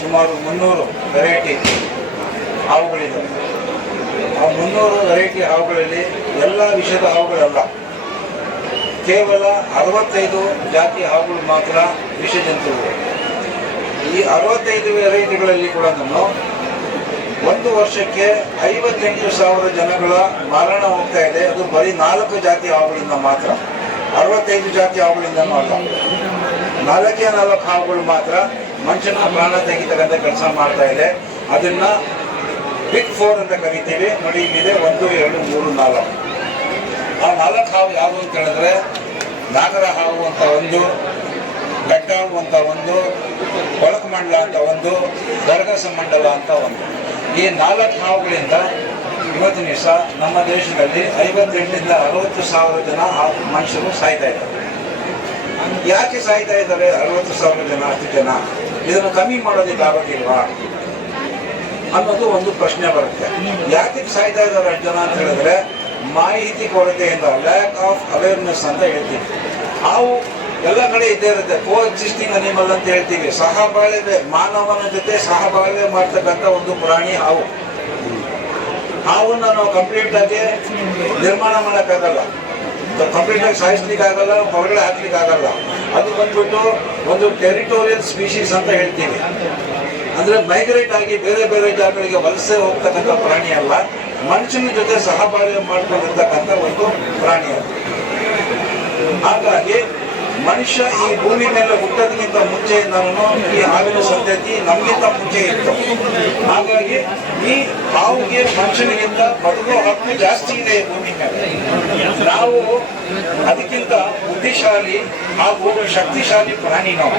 ಸುಮಾರು ಮುನ್ನೂರು ವೆರೈಟಿ ಹಾವುಗಳಿದ್ದಾವೆ ಆ ಮುನ್ನೂರು ವೆರೈಟಿ ಹಾವುಗಳಲ್ಲಿ ಎಲ್ಲ ವಿಷದ ಹಾವುಗಳಲ್ಲ. ಕೇವಲ ಅರವತ್ತೈದು ಜಾತಿ ಹಾವುಗಳು ಮಾತ್ರ ವಿಷ ಜಂತುಗಳು ಈ ಅರವತ್ತೈದು ವೆರೈಟಿಗಳಲ್ಲಿ ಕೂಡ ಒಂದು ವರ್ಷಕ್ಕೆ ಐವತ್ತೆಂಟು ಸಾವಿರ ಜನಗಳ ಮರಣ ಹೋಗ್ತಾ ಇದೆ. ಅದು ಬರೀ ನಾಲ್ಕು ಜಾತಿ ಹಾವುಗಳಿಂದ ಮಾತ್ರ, ಅರವತ್ತೈದು ಜಾತಿ ಹಾವುಗಳಿಂದ ಮಾತ್ರ ನಾಲ್ಕೇ ನಾಲ್ಕು ಹಾವುಗಳು ಮಾತ್ರ ಮನುಷ್ಯನ ಪ್ರಾಣ ತೆಗಿತಕ್ಕಂಥ ಕೆಲಸ ಮಾಡ್ತಾ ಇದೆ. ಅದನ್ನ ಬಿಗ್ ಫೋರ್ ಅಂತ ಕರಿತೀವಿ. ನೋಡಿ, ಇಲ್ಲಿದೆ ಒಂದು, ಎರಡು, ಮೂರು, ನಾಲ್ಕು. ಆ ನಾಲ್ಕು ಹಾವು ಯಾವುದು ಅಂತ ಹೇಳಿದ್ರೆ, ನಾಗರ ಹಾವು ಅಂತ ಒಂದು ಗಡ್ಡಾವು ಅಂತ ಒಂದು ಕೊಳಕು ಮಂಡಲ ಅಂತ ಒಂದು, ಗರಗಸ ಮಂಡಲ ಅಂತ ಒಂದು. ಈ ನಾಲ್ಕು ಹಾವುಗಳಿಂದ ಇವತ್ತಿನ ದಿವಸ ನಮ್ಮ ದೇಶದಲ್ಲಿ ಐವತ್ತೆಂಟರಿಂದ ಅರವತ್ತು ಸಾವಿರ ಜನ ಮನುಷ್ಯರು ಸಾಯ್ತಾ ಇದ್ದಾರೆ. ಯಾಕೆ ಸಾಯ್ತಾ ಇದ್ದಾರೆ? ಅರವತ್ತು ಸಾವಿರ ಜನ ಅಷ್ಟು ಜನ. ಇದನ್ನು ಕಮ್ಮಿ ಮಾಡೋದಕ್ಕೆ ಆಗೋದಿಲ್ವಾ? ಅನ್ನೋದು ಒಂದು ಪ್ರಶ್ನೆ ಬರುತ್ತೆ. ಯಾಕೆ ಸಾಯ್ತಾ ಇದ್ದಾರೆ ಜನ ಅಂತ ಹೇಳಿದ್ರೆ, ಮಾಹಿತಿ ಕೊರತೆಯಿಂದ ಲ್ಯಾಕ್ ಆಫ್ ಅವೇರ್ನೆಸ್ ಅಂತ ಹೇಳ್ತೀವಿ. ಹಾವು ಎಲ್ಲ ಕಡೆ ಇದ್ದೇ ಇರುತ್ತೆ. ಕೋ ಎಕ್ಸಿಸ್ಟಿಂಗ್ ಅನಿಮಲ್ ಅಂತ ಹೇಳ್ತೀವಿ. ಸಹಬಾಳ್ವೆ, ಮಾನವನ ಜೊತೆ ಸಹಬಾಳ್ವೆ ಮಾಡ್ತಕ್ಕಂಥ ಒಂದು ಪ್ರಾಣಿ ಹಾವು. ಹಾವನ್ನ ನಾವು ಕಂಪ್ಲೀಟ್ ಆಗಿ ನಿರ್ಮಾಣ ಮಾಡೋಕ್ಕಾಗಲ್ಲ. ಕಂಪ್ಲೀಟ್ ಆಗಿ ಸಾಯಿಸ್ಲಿಕ್ಕೆ ಆಗಲ್ಲ ಹೊರಗಡೆ ಹಾಕ್ಲಿಕ್ಕೆ ಆಗಲ್ಲ ಅದು ಬಂದ್ಬಿಟ್ಟು ಒಂದು ಟೆರಿಟೋರಿಯಲ್ ಸ್ಪೀಶೀಸ್ ಅಂತ ಹೇಳ್ತೀವಿ ಅಂದ್ರೆ ಮೈಗ್ರೇಟ್ ಆಗಿ ಬೇರೆ ಬೇರೆ ಜಾಗಗಳಿಗೆ ವಲಸೆ ಹೋಗ್ತಕ್ಕಂಥ ಪ್ರಾಣಿ ಅಲ್ಲ, ಮನುಷ್ಯನ ಜೊತೆ ಸಹಬಾಳ್ವೆ ಮಾಡ್ಕೊಂಡಿರ್ತಕ್ಕಂಥ ಒಂದು ಪ್ರಾಣಿ ಅದು. ಹಾಗಾಗಿ ಮನುಷ್ಯ ಈ ಭೂಮಿ ಮೇಲೆ ಹುಟ್ಟೋದಕ್ಕಿಂತ ನಾನು ಈ ಹಾವಿನ ಸಂತತಿ ನಮಗಿಂತ ಮುಂಚೆ ಇತ್ತು. ಹಾಗಾಗಿ ಈ ಹಾವಿಗೆ ಮನುಷ್ಯನಿಗಿಂತ ಬದುಕೋ ಹಕ್ಕು ಜಾಸ್ತಿ ಇದೆ ಭೂಮಿ ಮೇಲೆ. ನಾವು ಅದಕ್ಕಿಂತ ಬುದ್ಧಿಶಾಲಿ ಹಾಗೂ ಶಕ್ತಿಶಾಲಿ ಪ್ರಾಣಿ ನಾವು.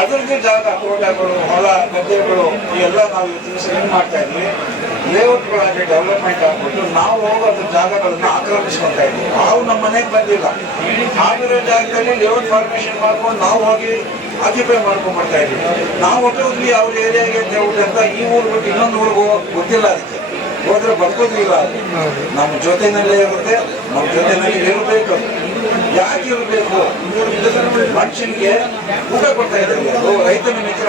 ಅದರದ್ದು ಜಾಗ ತೋಟಗಳು ಹೊಲ ಗದ್ದೆಗಳು ಇವೆಲ್ಲ ನಾವು ಇವತ್ತಿನ ಏನ್ ಮಾಡ್ತಾ ಇದ್ವಿ? ಲೇಔಟ್ಗಳಾಗಿ ಡೆವಲಪ್ಮೆಂಟ್ ಆಗ್ಬಿಟ್ಟು ನಾವು ಹೋಗೋ ಅದ್ರ ಜಾಗಗಳನ್ನ ಆಕ್ರಮಿಸ್ಕೊಂತ ಇದ್ವಿ. ನಾವು ನಮ್ಮ ಮನೆಗೆ ಬಂದಿಲ್ಲ. ಆಗಿರೋ ಜಾಗದಲ್ಲಿ ಲೇಔಟ್ ಫಾರ್ಮೇಶನ್ ಮಾಡ್ಕೊಂಡು ನಾವು ಹೋಗಿ ಆಕ್ಯುಪೈ ಮಾಡ್ಕೊಂಡು ಬರ್ತಾ ಇದ್ವಿ. ನಾವು ಹೊಟ್ಟೋದ್ವಿ ಅವ್ರ ಏರಿಯಾಗೆ ಅಂತ ಹೇಳ್ಬಿಟ್ಟು ಅಂತ ಈ ಊರು ಬಿಟ್ಟು ಇನ್ನೊಂದು ಊರಿಗೆ ಗೊತ್ತಿಲ್ಲ ಅದಕ್ಕೆ. ಹೋದ್ರೆ ಬದುಕೋದಿಲ್ಲ ಅದು ನಮ್ಮ ಜೊತೆನಲ್ಲೇ ಇರುತ್ತೆ ನಮ್ಮ ಜೊತೆನಲ್ಲಿ ಇರಬೇಕು. ಯಾಕೆ ಇರಬೇಕು. ಮನುಷ್ಯನಿಗೆ ಊಟ ಕೊಡ್ತಾ ಇದ್ದಾರೆ. ರೈತನ ಮಿತ್ರ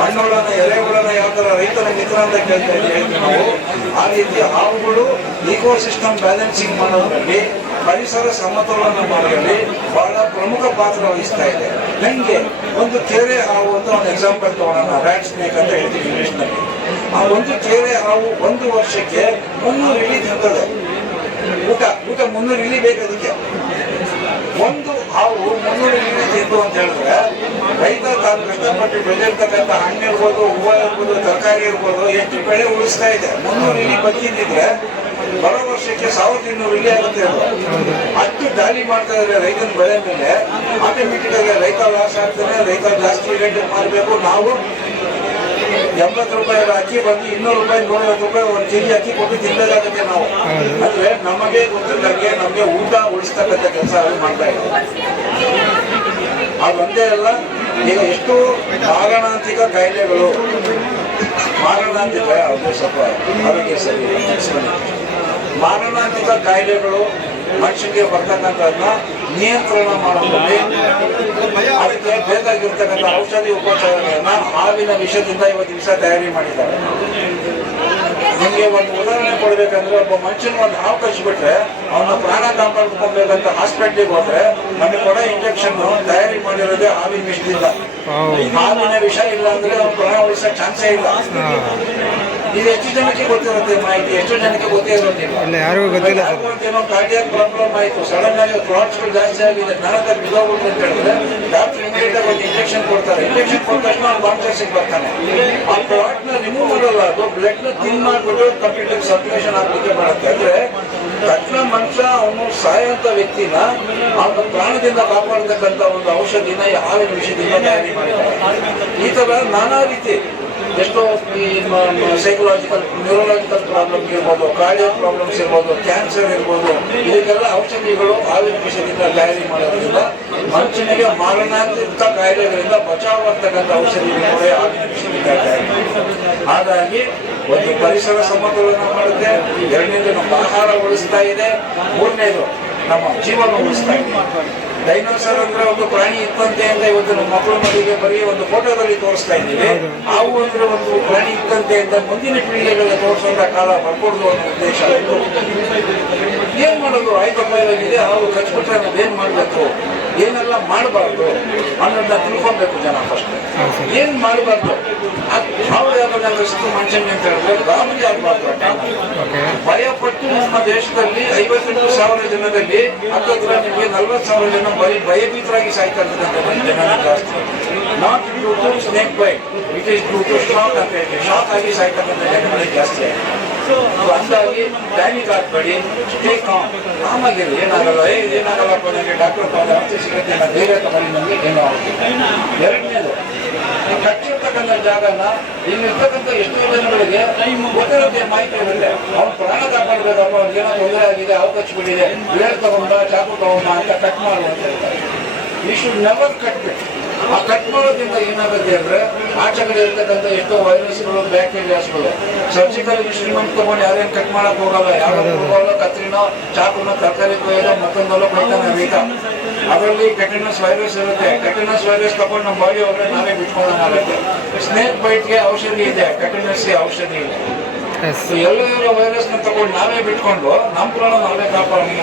ಮಣ್ಣೊಳನ, ಎಲೆಗಳನ್ನ ಯಾವ ತರ ರೈತನ ಮಿತ್ರ ಅಂತ ಕೇಳ್ತಾ ಇದ್ದೀವಿ ನಾವು. ಆ ರೀತಿ ಹಾವುಗಳು ಇಕೋ ಸಿಸ್ಟಮ್ ಬ್ಯಾಲೆನ್ಸಿಂಗ್ ಮಾಡೋದ್ರಲ್ಲಿ, ಪರಿಸರ ಸಮತೋಲನ ಮಾಡುವಲ್ಲಿ ಬಹಳ ಪ್ರಮುಖ ಪಾತ್ರ ವಹಿಸ್ತಾ ಇದೆ. ಹೆಂಗೆ? ಒಂದು ಕೆರೆ ಹಾವು ಅಂತ ಒಂದು ಎಕ್ಸಾಂಪಲ್ ತಗೊಳ್ಳೋಣ ರ್ಯಾಟ್ ಸ್ನೇಕ್ ಅಂತ ಹೇಳ್ತೀವಿ ಇಂಗ್ಲಿಷ್ನಲ್ಲಿ ಆ ಒಂದು ಕೆರೆ ಹಾವು ಒಂದು ವರ್ಷಕ್ಕೆ ಮುನ್ನೂರು ಇಳಿ ತಿಂತದೆ. ಊಟ ಊಟ ಮುನ್ನೂರು ಇಳಿ ಬೇಕು ಅದಕ್ಕೆ ಒಂದು ಮುನ್ನೂರು ಇಳಿ ತಿಂದು ಅಂತ ಹೇಳಿದ್ರೆ ರೈತ ತಾನು ಕಷ್ಟಪಟ್ಟು ಬೆಳೆದಿರ್ತಕ್ಕಂಥ ಹಣ್ಣು ಇರ್ಬೋದು, ಹೂವು ಇರ್ಬೋದು, ತರಕಾರಿ ಇರ್ಬೋದು, ಹೆಚ್ಚು ಬೆಳೆ ಉಳಿಸ್ತಾ ಇದೆ. ಮುನ್ನೂರು ಇಲ್ಲಿ ಬಚ್ಚಿದ್ರೆ ಬರೋ ವರ್ಷಕ್ಕೆ ಸಾವಿರದ ಇನ್ನೂರು ಇಲ್ಲಿ ಆಗುತ್ತೆ ಅಷ್ಟು ದಾಳಿ ಮಾಡ್ತಾ ಇದ್ರೆ ರೈತನ ಬೆಳೆ ಮೇಲೆ. ಆಟೋಮೆಟಿಕ್ ಆಗಿ ರೈತ ಲಾಸ್ ಆಗ್ತಾನೆ, ರೈತ ಜಾಸ್ತಿ ರೇಟ್ ಮಾರಬೇಕು. ನಾವು ಎಂಬತ್ತು ರೂಪಾಯಿ ಅಕ್ಕಿ ಬಂದು ಇನ್ನೂರು ರೂಪಾಯಿ ನೂರೈವತ್ತು ರೂಪಾಯಿ ಒಂದು ಕೆಜಿ ಅಕ್ಕಿ ಕೊಟ್ಟು ತಿನ್ಬೇಕಾಗತ್ತೆ ನಾವು. ಅಂದ್ರೆ ನಮಗೆ ಗೊತ್ತಿದ್ದಂಗೆ ನಮಗೆ ಊಟ ಉಳಿಸ್ತಕ್ಕಂಥ ಕೆಲಸ ಮಾಡ್ತಾ ಇದ್ದೀವಿ ಅದೊಂದೇ ಅಲ್ಲ ಈಗ ಎಷ್ಟು ಮಾರಣಾಂತಿಕ ಕಾಯಿಲೆಗಳು ಮಾರಣಾಂತಿಕ ಅದು ಸ್ವಲ್ಪ ಆರೋಗ್ಯ ಸರಿ. ಮಾರಣಾಂತಿಕ ಕಾಯಿಲೆಗಳು ಮನುಷ್ಯನಿಗೆ ಬರ್ತಕ್ಕಂಥದ್ದನ್ನ ನಿಯಂತ್ರಣ ಮಾಡೋದ್ರಲ್ಲಿ ಅದಕ್ಕೆ ಬೇಕಾಗಿರ್ತಕ್ಕಂಥ ಔಷಧಿ ಉಪಚಾರಗಳನ್ನ ಹಾವಿನ ವಿಷದಿಂದ ಇವತ್ತು ವಿಷ ತಯಾರಿ ಮಾಡಿದ್ದಾರೆ. ನಿಮಗೆ ಒಂದು ಉದಾಹರಣೆ ಕೊಡ್ಬೇಕಂದ್ರೆ ಒಬ್ಬ ಮನುಷ್ಯನ ಒಂದು ಹಾವು ಕಚ್ಚಿಬಿಟ್ರೆ ಅವನ ಪ್ರಾಣ ಕಾಪಾಡ್ಕೊಬೇಕಂತ ಹಾಸ್ಪಿಟ್ಲಿಗೆ ಹೋದ್ರೆ ನಮಗೆ ಕೊಡೋ ಇಂಜೆಕ್ಷನ್ ತಯಾರಿ ಮಾಡಿರೋದೇ ಹಾವಿನ ವಿಷದಿಂದ. ಹಾವಿನ ವಿಷ ಇಲ್ಲ ಅಂದ್ರೆ ಅವ್ನ ಪ್ರಾಣ ಉಳಿಸೋ ಚಾನ್ಸೇ ಇಲ್ಲ. ಇದು ಹೆಚ್ಚು ಜನಕ್ಕೆ ಗೊತ್ತಿರುತ್ತೆ ಮಾಹಿತಿ? ಎಷ್ಟು ಜನಕ್ಕೆ ಗೊತ್ತೇ ಇರೋದಿಲ್ಲ ಇಲ್ಲ ಯಾರಿಗೂ ಗೊತ್ತಿಲ್ಲ ಸರ್. ಏನೋ ಕಾರ್ಡಿಯಾಕ್ ಪ್ರಾಬ್ಲಮ್ ಆಯಿತು. ಸಡನ್ ಆಗಿ ಕ್ಲಾಟ್ಸ್ಗಳು ಜಾಸ್ತಿ ಆಗಿದೆ. ನರಕ ಬಿದ್ದೋಗ್ಬಿಟ್ಟು ಅಂತ ಹೇಳಿದ್ರೆ ಡಾಕ್ಟರ್ ಇಮಿಡಿಯೇಟ್ ಆಗಿ ಒಂದು ಇಂಜೆಕ್ಷನ್ ಕೊಡ್ತಾರೆ. ಇಂಜೆಕ್ಷನ್ ಕೊಟ್ಟ ತಕ್ಷಣ ಅವ್ನು ಕಾನ್ಶಿಯಸ್ಗೆ ಬರ್ತಾನೆ ಆ ಕ್ಲಾಟ್ನ ರಿಮೂವ್ ಮಾಡಲ್ಲ ಅದು ಬ್ಲಡ್ನ ತಿನ್ ಮಾಡ್ಬಿಟ್ಟು ಕಂಪ್ಲೀಟ್ ಸರ್ಕ್ಯುಲೇಷನ್ ಆಗ್ಲಿಕ್ಕೆ ಮಾಡುತ್ತೆ ಅಂದ್ರೆ ತಕ್ಷಣ ಮನುಷ್ಯ ಅವನು ಸಾಯಂತ ವ್ಯಕ್ತಿನ ಅವನ ಪ್ರಾಣದಿಂದ ಕಾಪಾಡತಕ್ಕಂತ ಒಂದು ಔಷಧಿನ ಯಾವ ವಿಷಯದಿಂದ ತಯಾರಿ ಮಾಡಿದ್ದಾರೆ. ಈ ಥರ ನಾನಾ ರೀತಿ ಎಷ್ಟೋ ಈ ಸೈಕಲಾಜಿಕಲ್ ನ್ಯೂರಲಾಜಿಕಲ್ ಪ್ರಾಬ್ಲಮ್ ಇರ್ಬೋದು ಕಾರ್ಡಿಯಲ್ ಪ್ರಾಬ್ಲಮ್ಸ್ ಇರ್ಬೋದು ಕ್ಯಾನ್ಸರ್ ಇರ್ಬೋದು, ಇದಕ್ಕೆಲ್ಲ ಔಷಧಿಗಳು ಹಾವಿನ ವಿಷಯದಿಂದ ತಯಾರಿ ಮಾಡೋದ್ರಿಂದ ಮನುಷ್ಯನಿಗೆ ಮಾರಣಾಂತಿಕ ಕಾಯಿಲೆಗಳಿಂದ ಬಚಾವಾಗ್ತಕ್ಕಂಥ ಔಷಧಿಗಳು ಕೂಡ ಹಾಗಾಗಿ ಒಂದು ಪರಿಸರ ಸಮತೋಲನ ಮಾಡುತ್ತೆ, ಎರಡನೇದು ನಮ್ಮ ಆಹಾರ ಉಳಿಸ್ತಾ ಇದೆ, ಮೂರನೇದು ನಮ್ಮ ಜೀವನ ಉಳಿಸ್ತಾ ಇದೆ. ಡೈನೋಸರ್ ಅಂದ್ರೆ ಒಂದು ಪ್ರಾಣಿ ಇತ್ತಂತೆ ಅಂತ ಇವತ್ತು ನಮ್ಮ ಮಕ್ಕಳ ಮಗಳಿಗೆ ಬರೀ ಒಂದು ಫೋಟೋದಲ್ಲಿ ತೋರಿಸ್ತಾ ಇದ್ದೀವಿ. ಅವು ಅಂದ್ರೆ ಒಂದು ಪ್ರಾಣಿ ಇತ್ತಂತೆ ಅಂತ ಮುಂದಿನ ಪೀಳಿಗೆಗಳಿಗೆ ತೋರಿಸುವಂತ ಕಾಲ ಬರ್ಕೊಡ್ದು ಅನ್ನೋ ಉದ್ದೇಶ. ಏನ್ ಮಾಡೋದು? ಆಯ್ತಪ್ಪ ಇವಾಗಿದೆ ಹಾವು ಕಚ್ಬಿಟ್ರೆ ಏನ್ ಮಾಡ್ಬೇಕು? ಏನೆಲ್ಲ ಮಾಡಬಾರ್ದು ಅನ್ನೋದನ್ನ ತಿಳ್ಕೊಬೇಕು ಜನ ಫಸ್ಟ್. ಏನು ಮಾಡಬಾರ್ದು? ರಿಸ್ಕ್ ಮನುಷ್ಯನಿಗೆ ಅಂತ ಹೇಳಿದ್ರೆ ಗಾಬರಿ ಆಗ್ಬಾರ್ದು ಭಯಪಟ್ಟು ನಮ್ಮ ದೇಶದಲ್ಲಿ ಐವತ್ತೆಂಟು ಸಾವಿರ ಜನದಲ್ಲಿ ಹತ್ತತ್ರ ನಿಮಗೆ ನಲ್ವತ್ತು ಸಾವಿರ ಜನ ಬರಿ ಭಯಭೀತರಾಗಿ ಸಾಯ್ತಾ ಇರ್ತಕ್ಕಂಥ ಜನ ಜಾಸ್ತಿ not due to snake bite it is due to shock ಅಂತ ಹೇಳಿ. ಶಾಕ್ ಆಗಿ ಸಾಯ್ತಕ್ಕಂಥ ಜನಗಳೇ ಜಾಸ್ತಿ. ಆಗಿದೆ. ಹಂಗಾಗಿ ಪ್ಯಾನಿಕ್ ಆಗ್ಬೇಡಿ ಸ್ಟೇ ಕಾಮ್. ಆಮಾಗಿರಿ ಏನಾಗಲ್ಲ? ಏ ಏನಾಗಲ್ಲಪ್ಪ ನನಗೆ? ಡಾಕ್ಟರ್ ತಗೊಂಡು ಸಿಗುತ್ತೆ ಧೈರ್ಯ ತಗೊಂಡು ನಮಗೆ ಏನೂ ಆಗುತ್ತೆ. ಎರಡನೇದು ಕಚ್ಚಿರ್ತಕ್ಕಂಥ ಜಾಗನ ಇಲ್ಲಿರ್ತಕ್ಕಂಥ ಎಷ್ಟೋ ಜನಗಳಿಗೆ ಗೊತ್ತಿರುತ್ತೆ, ಮಾಹಿತಿ ಬಂದರೆ. ಅವ್ನು ಪ್ರಾಣ ಕಾಪಾಡಬೇಕಪ್ಪ, ಅವ್ರಿಗೆ ಏನೋ ತೊಂದರೆ ಆಗಿದೆ, ಅವಕಾಶ ಬಿಟ್ಟಿದೆ ಬೇರೆ ತಗೊಂಡ, ಚಾಕು ತಗೊಂಡ ಅಂತ ಕಟ್ ಮಾಡುವಂತ ಈ ಶುಡ್ ನೆವರ್ ಕಟ್ ಬಿಟ್ ಆ ಕಟ್ ಮಾಡೋದ್ರಿಂದ ಏನಾಗುತ್ತೆ ಅಂದ್ರೆ ಆಚೆ ಕಡೆ ಇರ್ತಕ್ಕಂಥ ಎಷ್ಟೋ ವೈರಸ್ಗಳು ಬ್ಯಾಕ್ಟೀರಿಯಾಸ್ಗಳು ಸರ್ಜಿಕಲ್ ಇನ್ಸ್ಟ್ರೂಮೆಂಟ್ ತಗೊಂಡು ಯಾರೇನು ಕಟ್ ಮಾಡಕ್ ಹೋಗಲ್ಲ. ಯಾರೋ ಹೋಗಲ್ಲ ಕತ್ರಿನೋ ಚಾಕುನ ತರಕಾರಿ ಕೊಯ್ಯೋ ಮತ್ತೊಂದೆಲ್ಲ ಕೊಡ್ತಾನೆ ವೀಕ ಅದರಲ್ಲಿ ಟೆಟನಸ್ ವೈರಸ್ ಇರುತ್ತೆ. ಟೆಟನಸ್ ವೈರಸ್ ತಗೊಂಡು ನಮ್ಮ ಬಾಡಿ ಒಳಗಡೆ ನಾವೇ ಬಿಟ್ಕೊಳ್ಳೋಣಾಗುತ್ತೆ ಸ್ನೇಕ್ ಬೈಟ್ಗೆ ಔಷಧಿ ಇದೆ. ಟೆಟನಸ್ಗೆ ಔಷಧಿ ಇದೆ. ಎಲ್ಲ ಎಲ್ಲ ವೈರಸ್ನ ತಗೊಂಡು ನಾವೇ ಬಿಟ್ಕೊಂಡು ನಮ್ಮ ಪ್ರಾಣ ನಾವೇ ಕಾಪಾಡಿ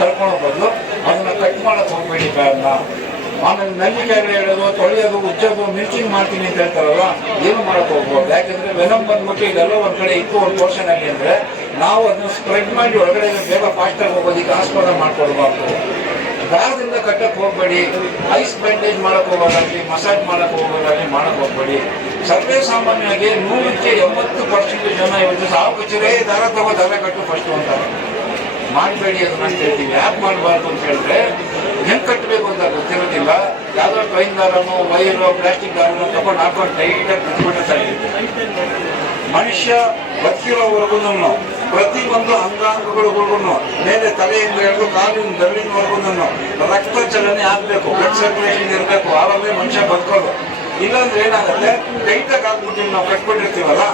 ಕರ್ಕೊಂಡು ಬದಲು ಅದನ್ನ ಕಟ್ ಮಾಡಕ್ ಹೋಗ್ಬೇಡಿ ಬ್ಯಾಡ್ನ ಆಮೇಲೆ ನಲ್ಲಿಕಾಯಿ ಹೇಳೋದು, ತೊಳೆಯೋದು, ಉಜ್ಜೋದು, ಮಿಲ್ಚಿಂಗ್ ಮಾಡ್ತೀನಿ ಅಂತ ಹೇಳ್ತಾರಲ್ಲ, ಏನು ಮಾಡಕ್ ಹೋಗ್ಬೋದು ಯಾಕಂದ್ರೆ ವೆನಮ್ ಬಂದ್ಬಿಟ್ಟು ಇದೆಲ್ಲ ಒಂದ್ ಕಡೆ ಇತ್ತು ಒಂದು ಪೋರ್ಷನ್ ಆಗಿ ಅಂದ್ರೆ ನಾವು ಅದನ್ನ ಸ್ಪ್ರೆಡ್ ಮಾಡಿ ಒಳಗಡೆ ಬೇಗ ಫಾಸ್ಟ್ ಆಗಿ ಹೋಗೋದಕ್ಕೆ ಆಸ್ಪದ ಮಾಡ್ಕೊಡ್ಬಾರ್ದು ದಾರದಿಂದ ಕಟ್ಟಕ್ ಹೋಗ್ಬೇಡಿ. ಐಸ್ ಬ್ಯಾಂಡೇಜ್ ಮಾಡಕ್ ಹೋಗೋದಾಗ್ಲಿ ಮಸಾಜ್ ಮಾಡಕ್ ಹೋಗೋದಾಗ್ಲಿ ಮಾಡಕ್ ಹೋಗ್ಬೇಡಿ. ಸರ್ವೇ ಸಾಮಾನ್ಯವಾಗಿ ನೂರಕ್ಕೆ ಎಂಬತ್ತು ಪರ್ಸೆಂಟ್ ಜನ ಇವತ್ತು ಸಾವು ಕಚ್ಚಿರೇ ದಾರ ತಗೋ ದಾರ ಕಟ್ಟು ಫಸ್ಟ್ ಅಂತಾರೆ ಮಾಡಬೇಡಿ ಅದನ್ನ ಹೇಳ್ತೀವಿ ಯಾಕೆ ಮಾಡಬಾರ್ದು ಅಂತ ಹೇಳಿದ್ರೆ, ಹೆಂಗ್ ಕಟ್ಟಬೇಕು ಅಂತ ಯಾವ್ದೋ ದಾರನು ವೈರು ಪ್ಲಾಸ್ಟಿಕ್ ದಾರನು ತಗೊಂಡು ಹಾಕೊಂಡು ಟೈಟಾಗಿ ಕಟ್ಬಿಟ್ಟಿರ್ತಾರೆ ಮನುಷ್ಯ ಬದುಕಿರೋವರೆಗೂ ಪ್ರತಿ ಒಂದು ಅಂಗಾಂಗಗಳಿಗೂ ಮೇಲೆ ತಲೆಯಿಂದ ಹಿಡಿದು ಕಾಲಿನ ಬೆರಳಿನವರೆಗೂ ರಕ್ತ ಚಲನೆ ಆಗ್ಬೇಕು ಬ್ಲಡ್ ಸರ್ಕ್ಯುಲೇಷನ್ ಇರಬೇಕು ಆವಾಗಲೇ ಮನುಷ್ಯ ಬದುಕೋದು ಇಲ್ಲಾಂದ್ರೆ ಏನಾಗುತ್ತೆ? ಟೈಟಾಗಿ ಹಾಕ್ಬಿಟ್ಟು ನಾವು ಕಟ್ಬಿಟ್ಟಿರ್ತೀವಲ್ಲ?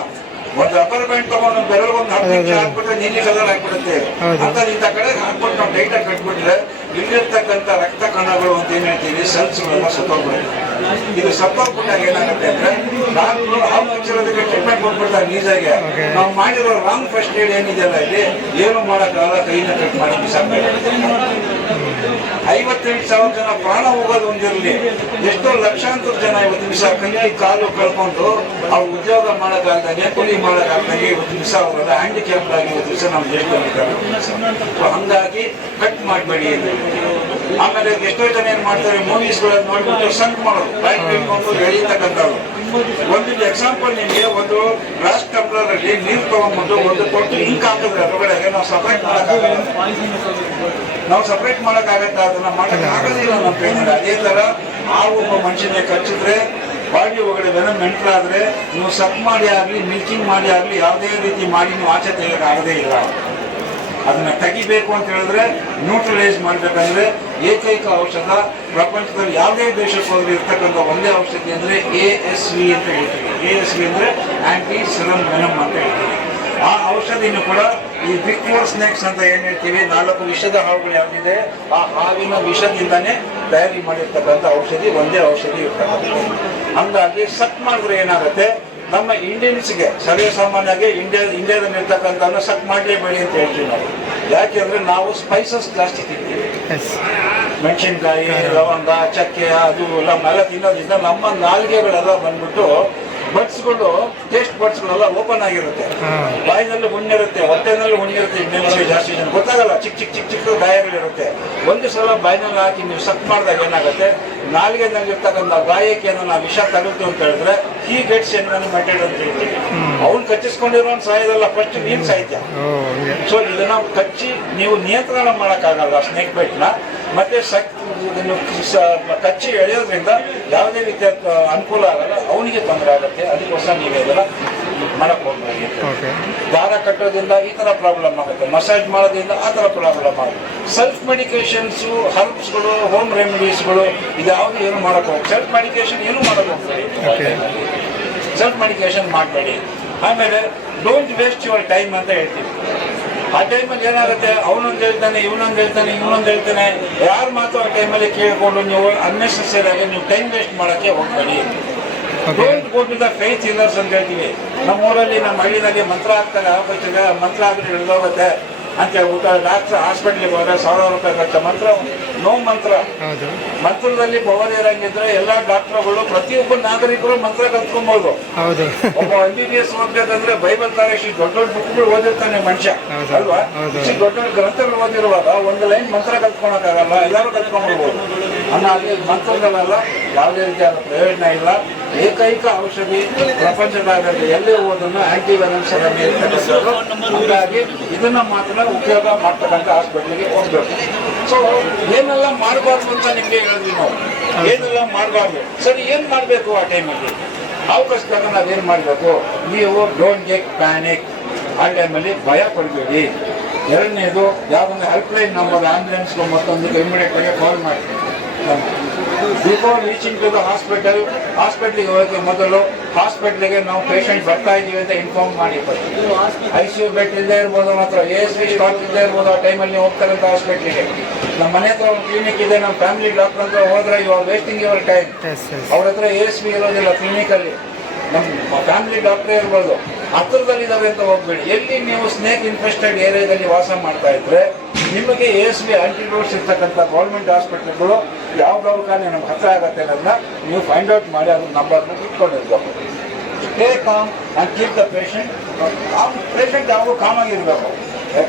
ಒಂದು ಅಪಾರ್ಟ್ಮೆಂಟ್ ಬ್ಯಾಂಡ್ ತಗೊಂಡು ಬೆರಳು ಒಂದು ಹತ್ತು ನಿಮಿಷ ಹಾಕ್ಬಿಟ್ರೆ ನೀಲಿ ಕಲರ್ ಹಾಕ್ಬಿಡುತ್ತೆ ಅಂತ ನಿಂತ ಕಡೆ ಹಾಕ್ಬಿಟ್ಟು ನಾವು ಟೈಟಾಗಿ ಕಟ್ಬಿಟ್ರೆ ಇಲ್ಲಿರ್ತಕ್ಕಂಥ ರಕ್ತ ಕಣಗಳು ಅಂತ ಏನ್ ಹೇಳ್ತೀವಿ ಸೆಲ್ಸ್ಗಳೆಲ್ಲ ಸತ್ತೋಗ್ಬಿಡುತ್ತೆ. ಇದು ಸತ್ತೋಗ್ಬಿಟ್ಟಾಗ ಏನಾಗುತ್ತೆ ಅಂದ್ರೆ ಡಾಕ್ಟ್ರು ಹಾವು ಮುಚ್ಚಿರೋದಕ್ಕೆ ಟ್ರೀಟ್ಮೆಂಟ್ ಕೊಟ್ಬಿಡ್ತಾರೆ ನೀಜಾಗೆ ನಾವು ಮಾಡಿರೋ ರಾಂಗ್ ಫಸ್ಟ್ ಏಡ್ ಏನಿದೆಯಲ್ಲ ಇಲ್ಲಿ? ಏನು ಮಾಡೋಕ್ಕಾಗಲ್ಲ ಕೈನ ಕಟ್ ಮಾಡಿ ಬಿಸಾಕ್ಬೇಕು ಐವತ್ತೆಂಟು ಸಾವಿರ ಜನ ಪ್ರಾಣ ಹೋಗೋದು ಒಂದಿರಲಿ ಎಷ್ಟೋ ಲಕ್ಷಾಂತರ ಜನ ಇವತ್ತು ದಿವಸ ಕೈ ಕಾಲು ಕಳ್ಕೊಂಡು ಅವ್ರು ಉದ್ಯೋಗ ಮಾಡೋಕ್ಕಾಗ್ದಾಗೆ ಕೂಲಿ ಮಾಡೋಕ್ಕಾಗ್ದಂಗೆ ಇವತ್ತು ದಿವಸ ಅವರೆಲ್ಲ ಹ್ಯಾಂಡಿಕ್ಯಾಪ್ ಆಗಿ ಇವತ್ತು ದಿವಸ ನಮ್ಮ ದೇಶದಲ್ಲಿ ಹಂಗಾಗಿ ಕಟ್ ಮಾಡಬೇಡಿ. ಆಮೇಲೆ ಎಷ್ಟೋ ಜನ ಏನ್ ಮಾಡ್ತಾರೆ ಮೂವೀಸ್ಗಳನ್ನು ನೋಡ್ಬಿಟ್ಟು ಸಂಕ್ ಮಾಡೋದು. ಲೈಕ್ ಇಟ್ಕೊಂಡು ಎಳೀತಕ್ಕಂಥವ್ರು ಒಂದು ಎಕ್ಸಾಂಪಲ್ ನಿಮಗೆ ಒಂದು ಗ್ಲಾಸ್ ಟಂಬ್ಲರ್ ಅಲ್ಲಿ ನೀರು ತಗೊಂಡ್ಬಂದು ಒಂದು ತೊಟ್ಟು ಇಂಕ್ ಹಾಕಿದ್ರೆ ಅದರೊಳಗೆ ನಾವು ಸಪ್ರೇಟ್ ಮಾಡೋಕ್ಕಾಗಲ್ಲ. ನಾವು ಸಪ್ರೇಟ್ ಮಾಡೋಕ್ಕಾಗತ್ತ? ಅದನ್ನ ಮಾಡಕ್ ಆಗೋದಿಲ್ಲ ನಮ್ಮ ಕೈನಲ್ಲಿ. ಅದೇ ತರ ಆ ಒಬ್ಬ ಮನುಷ್ಯನಿಗೆ ಕಚ್ಚಿದ್ರೆ, ಬಾಡಿ ಒಳಗಡೆ ಬೆನ ಮೆಂಟ್ರಾದ್ರೆ ನೀವು ಸಕ್ ಮಾಡಿ ಆಗ್ಲಿ ಮಿಲ್ಕಿಂಗ್ ಮಾಡಿ ಆಗ್ಲಿ, ಯಾವುದೇ ರೀತಿ ಮಾಡಿ ನೀವು ಆಚೆ ಆಗದೇ ಇಲ್ಲ. ಅದನ್ನ ತೆಗಿಬೇಕು ಅಂತ ಹೇಳಿದ್ರೆ ನ್ಯೂಟ್ರಲೈಸ್ ಮಾಡ್ಬೇಕಂದ್ರೆ ಏಕೈಕ ಔಷಧ, ಪ್ರಪಂಚದಲ್ಲಿ ಯಾವುದೇ ದೇಶಕ್ಕೆ ಹೋದರೆ ಇರ್ತಕ್ಕಂಥ ಒಂದೇ ಔಷಧಿ ಅಂದರೆ ಎ ಎಸ್ ವಿ ಅಂತ ಹೇಳ್ತೀವಿ. ಎ ಎಸ್ ವಿ ಅಂದರೆ ಆ್ಯಂಟಿ ಸಿರಮ್ ವೆನಮ್ ಅಂತ ಹೇಳ್ತೀವಿ. ಆ ಔಷಧಿನೂ ಕೂಡ ಈ ಬಿಗ್ ಸ್ನ್ಯಾಕ್ಸ್ ಅಂತ ಏನು ಹೇಳ್ತೀವಿ? ನಾಲ್ಕು ವಿಷದ ಹಾವುಗಳು ಯಾವುದಿದೆ? ಆ ಹಾವಿನ ವಿಷದಿಂದನೇ ತಯಾರಿ ಮಾಡಿರ್ತಕ್ಕಂಥ ಔಷಧಿ, ಒಂದೇ ಔಷಧಿ ಇರ್ತಕ್ಕಂಥದ್ದು. ಹಂಗಾಗಿ ಸಟ್ ಮಾಡಿದ್ರೆ ಏನಾಗುತ್ತೆ? ನಮ್ಮ ಇಂಡಿಯನ್ಸ್ಗೆ ಸರ್ವೇ ಸಾಮಾನ್ಯವಾಗಿ ಇಂಡಿಯಾ ಇಂಡಿಯಾದಲ್ಲಿ ಇರ್ತಕ್ಕಂಥ ಸಟ್ ಮಾಡಲೇಬೇಡಿ ಅಂತ ಹೇಳ್ತೀವಿ ನಾವು. ಯಾಕೆಂದ್ರೆ ನಾವು ಸ್ಪೈಸಸ್ ಜಾಸ್ತಿ ತಿಂತೀವಿ. ಮೆಣಸಿನ್ಕಾಯಿ ಲವಂಗ ಚಕ್ಕೆ ಅದು ಎಲ್ಲ ತಿನ್ನೋದ್ರಿಂದ ನಮ್ಮ ನಾಲಿಗೆಗಳೆಲ್ಲ ಬಂದ್ಬಿಟ್ಟು ಬಡ್ಸ್ಗಳು ಟೇಸ್ಟ್ ಬಡ್ಸ್ಗಳೆಲ್ಲ ಓಪನ್ ಆಗಿರುತ್ತೆ. ಬಾಯಿನಲ್ಲಿ ಹುಣ್ಣಿರುತ್ತೆ ಹೊಟ್ಟೆನಲ್ಲಿ ಹುಣ್ಣಿರುತ್ತೆ ಮೆಣಸಿಗೆ ಜಾಸ್ತಿ ಜನ. ಗೊತ್ತಾಗಲ್ಲ ಚಿಕ್ಕ ಚಿಕ್ಕ ಚಿಕ್ಕ ಚಿಕ್ಕ ಗಾಯಗಳಿರುತ್ತೆ. ಒಂದು ಸಲ ಬಾಯಿನಲ್ಲಿ ಹಾಕಿ ನೀವು ಸಕ್ ಮಾಡಿದಾಗ ಏನಾಗುತ್ತೆ? ನಾಲ್ಗೆನಲ್ಲಿರ್ತಕ್ಕಂಥ ಗಾಯಕ್ಕೆ ಏನೋ ನಾವು ವಿಷ ತಗಲ್ತು ಅಂತ ಹೇಳಿದ್ರೆ ಈ ಗೆಟ್ಸ್ ಏನು ಮೆಟೆಡ್ ಅಂತ ಹೇಳ್ತೀವಿ. ಅವ್ನು ಕಚ್ಚಿಸ್ಕೊಂಡಿರೋ ಸಾಯೋದಲ್ಲ ಫಸ್ಟ್ ನೀನ್ ಸಾಹಿತ್ಯ ಸೊ ಇದನ್ನ ಕಚ್ಚಿ ನೀವು ನಿಯಂತ್ರಣ ಮಾಡೋಕ್ಕಾಗಲ್ಲ ಸ್ನೇಕ್ ಬೈಟ್ನ ಮತ್ತೆ ಸಕ್ ಇದನ್ನು ಕಚ್ಚಿ ಎಳೆಯೋದ್ರಿಂದ ಯಾವುದೇ ರೀತಿಯ ಅನುಕೂಲ ಆಗಲ್ಲ. ಅವನಿಗೆ ತೊಂದರೆ ಆಗುತ್ತೆ. ಅದಕ್ಕೋಸ್ಕರ ನೀವು ಇದನ್ನ ಮಾಡಕ್ಕೆ ಹೋಗ್ಬೇಡಿ. ಓಕೆ ದಾರ ಕಟ್ಟೋದ್ರಿಂದ ಈ ಥರ ಪ್ರಾಬ್ಲಮ್ ಆಗುತ್ತೆ. ಮಸಾಜ್ ಮಾಡೋದ್ರಿಂದ ಆ ಥರ ಪ್ರಾಬ್ಲಮ್ ಆಗುತ್ತೆ. ಸೆಲ್ಫ್ ಮೆಡಿಕೇಶನ್ಸು ಹರ್ಬ್ಸ್ಗಳು ಹೋಮ್ ರೆಮಿಡೀಸ್ಗಳು ಇದ್ಯಾವುದು ಏನು ಮಾಡಕ್ ಹೋಗಿ ಸೆಲ್ಫ್ ಮೆಡಿಕೇಶನ್ ಏನು ಮಾಡಕ್ ಹೋಗ್ಬೇಡಿ. ಸೆಲ್ಫ್ ಮೆಡಿಕೇಶನ್ ಮಾಡಬೇಡಿ. ಆಮೇಲೆ ಡೋಂಟ್ ವೇಸ್ಟ್ ಯುವರ್ ಟೈಮ್ ಅಂತ ಹೇಳ್ತೀವಿ ಆ ಟೈಮಲ್ಲಿ ಏನಾಗುತ್ತೆ? ಅವನೊಂದು ಹೇಳ್ತಾನೆ ಇವನೊಂದು ಹೇಳ್ತಾನೆ ಇವನೊಂದು ಹೇಳ್ತಾನೆ. ಯಾರ ಮಾತು ಆ ಟೈಮಲ್ಲಿ ಕೇಳಿಕೊಂಡು ನೀವು ಅನ್ನೆಸೆಸರಿ ಆಗಿ ನೀವು ಟೈಮ್ ವೇಸ್ಟ್ ಮಾಡೋಕ್ಕೆ ಹೋಗ್ಬೇಡಿ. Don't go to the faith ಅಂತ ಹೇಳ್ತೀವಿ. ನಮ್ಮ ಊರಲ್ಲಿ ನಮ್ಮ ಹಳ್ಳಿನಲ್ಲಿ ಮಂತ್ರ ಹಾಕ್ತಾರೆ ಆಗೋಗ್ತದೆ ಮಂತ್ರ ಆದ್ರೆ ಹಿಡಿದೋಗುತ್ತೆ ಅಂತ ಹೇಳ್ಬಿಟ್ಟು ಡಾಕ್ಟರ್ ಹಾಸ್ಪಿಟ್ಲಿಗೆ ಹೋದ್ರೆ ಸಾವಿರಾರು ರೂಪಾಯಿ ಖರ್ಚು. ಮಂತ್ರ ನೋ ಮಂತ್ರ. ಮಂತ್ರದಲ್ಲಿ ಪವರ್ ಇರಂಗಿದ್ರೆ ಎಲ್ಲ ಡಾಕ್ಟರ್ಗಳು ಪ್ರತಿಯೊಬ್ಬ ನಾಗರಿಕರು ಮಂತ್ರ ಕಲ್ತ್ಕೊಬಹುದು ಹೌದು. ಒಬ್ಬ ಎಂ ಬಿ ಬಿ ಎಸ್ ಓದ್ಬೇಕಂದ್ರೆ ಬೈಬಲ್ ತರ ಇಷ್ಟು ದೊಡ್ಡ ದೊಡ್ಡ ಬುಕ್ಗಳು ಓದಿರ್ತಾನೆ ಮನುಷ್ಯ. ಅಲ್ವಾ. ಇಷ್ಟು ದೊಡ್ಡ ದೊಡ್ಡ ಗ್ರಂಥಗಳು ಓದಿರುವಾಗ ಒಂದು ಲೈನ್ ಮಂತ್ರ ಕಲ್ತ್ಕೊಳಕ್ಕಾಗಲ್ಲ ಎಲ್ಲರೂ ಕಲ್ತ್ಕೊಂಡ್ಬಿಡ್ಬೋದು ಅನ್ನ ಅಲ್ಲಿ ಮಂತ್ರಗಳೆಲ್ಲ ಯಾವುದೇ ರೀತಿಯಾದ ಪ್ರಯೋಜನ ಇಲ್ಲ. ಏಕೈಕ ಔಷಧಿ ಪ್ರಪಂಚದಾಗಲಿ ಎಲ್ಲಿ ಹೋದನ್ನು ಆಂಟಿ ವೆಲೆನ್ಸ್ ಹಾಗಾಗಿ ಇದನ್ನ ಮಾತ್ರ ಉಪಯೋಗ ಮಾಡ್ತಕ್ಕಂಥ ಹಾಸ್ಪಿಟ್ಲಿಗೆ ಹೋಗ್ಬೇಕು. ಸೊ ಏನೆಲ್ಲ ಮಾಡಬಾರ್ದು ಅಂತ ನಿಮಗೆ ಹೇಳಿದ್ವಿ ನಾವು. ಏನೆಲ್ಲ ಮಾಡಬಾರ್ದು? ಸರಿ, ಏನು ಮಾಡಬೇಕು ಆ ಟೈಮಲ್ಲಿ? ಅವಕಾಶದಾಗ ನಾವೇನು ಮಾಡಬೇಕು? ನೀವು ಡೋಂಟ್ ಗೆಟ್ ಪ್ಯಾನಿಕ್ ಆ ಟೈಮಲ್ಲಿ ಭಯ ಪಡಬೇಡಿ. ಎರಡನೇದು ಯಾವುದೊಂದು ಹೆಲ್ಪ್ಲೈನ್ ನಂಬರ್ ಆಂಬುಲೆನ್ಸ್ಗೆ ಮತ್ತೊಂದು ಇಮಿಡಿಯೇಟ್ ಆಗಿ ಕಾಲ್ ಮಾಡಿ. Before reaching to the hospital ಹಾಸ್ಪಿಟ್ಲಿಗೆ ಹೋಗೋಕ್ಕೆ ಮೊದಲು ಹಾಸ್ಪಿಟ್ಲಿಗೆ ನಾವು ಪೇಷಂಟ್ ಬರ್ತಾ ಇದ್ದೀವಿ ಅಂತ ಇನ್ಫಾರ್ಮ್ ಮಾಡಿ ಐ ಸಿ ಯು ಬೆಡ್ ಇಲ್ಲದೆ ಇರ್ಬೋದು, ಮಾತ್ರ ಎ ಸಿ ಸ್ಟಾಕ್ ಇಲ್ಲದೆ ಇರ್ಬೋದು, ಆ ಟೈಮಲ್ಲಿ ಹೋಗ್ತಾರೆ ಹೋಗ್ತಾರಂತ ಹಾಸ್ಪಿಟ್ಲಿಗೆ ನಮ್ಮ ಮನೆ ಹತ್ರ ಒಂದು ಕ್ಲಿನಿಕ್ ಇದೆ ನಮ್ಮ ಫ್ಯಾಮಿಲಿ ಡಾಕ್ಟರ್ ಹತ್ರ ಹೋದ್ರೆ ಇವಾಗ ವೇಸ್ಟಿಂಗ್ ಯುವರ್ ಟೈಮ್ ಅವ್ರ ಹತ್ರ ಎ ಎಸ್ ಬಿ ಇರೋದಿಲ್ಲ ಕ್ಲಿನಿಕಲ್ಲಿ ನಮ್ಮ ಫ್ಯಾಮಿಲಿ ಡಾಕ್ಟರ್ ಇರ್ಬೋದು. ಹತ್ರದಲ್ಲಿದ್ದಾವೆ ಅಂತ ಹೋಗ್ಬೇಡಿ. ಎಲ್ಲಿ ನೀವು ಸ್ನೇಕ್ ಇನ್ಫೆಸ್ಟೆಡ್ ಏರಿಯಾದಲ್ಲಿ ವಾಸ ಮಾಡ್ತಾ ಇದ್ರೆ ನಿಮಗೆ ಎ ಎಸ್ ಬಿ ಆಂಟಿಡೋಟ್ಸ್ ಇರ್ತಕ್ಕಂಥ ಗೌರ್ಮೆಂಟ್ ಹಾಸ್ಪಿಟ್ಲ್ಗಳು ಯಾವ ದವಾಖಾನೆ ನಮ್ಗೆ ಹತ್ರ ಆಗತ್ತೆ ಅನ್ನೋದನ್ನ ನೀವು ಫೈಂಡ್ ಔಟ್ ಮಾಡಿ ಅದ್ರ ನಂಬರ್ನ ಇಟ್ಕೊಂಡಿರ್ಬೇಕು stay calm and keep the patient calm patient ಯಾವಾಗೂ ಕಾಮ್ ಆಗಿರ್ಬೇಕು.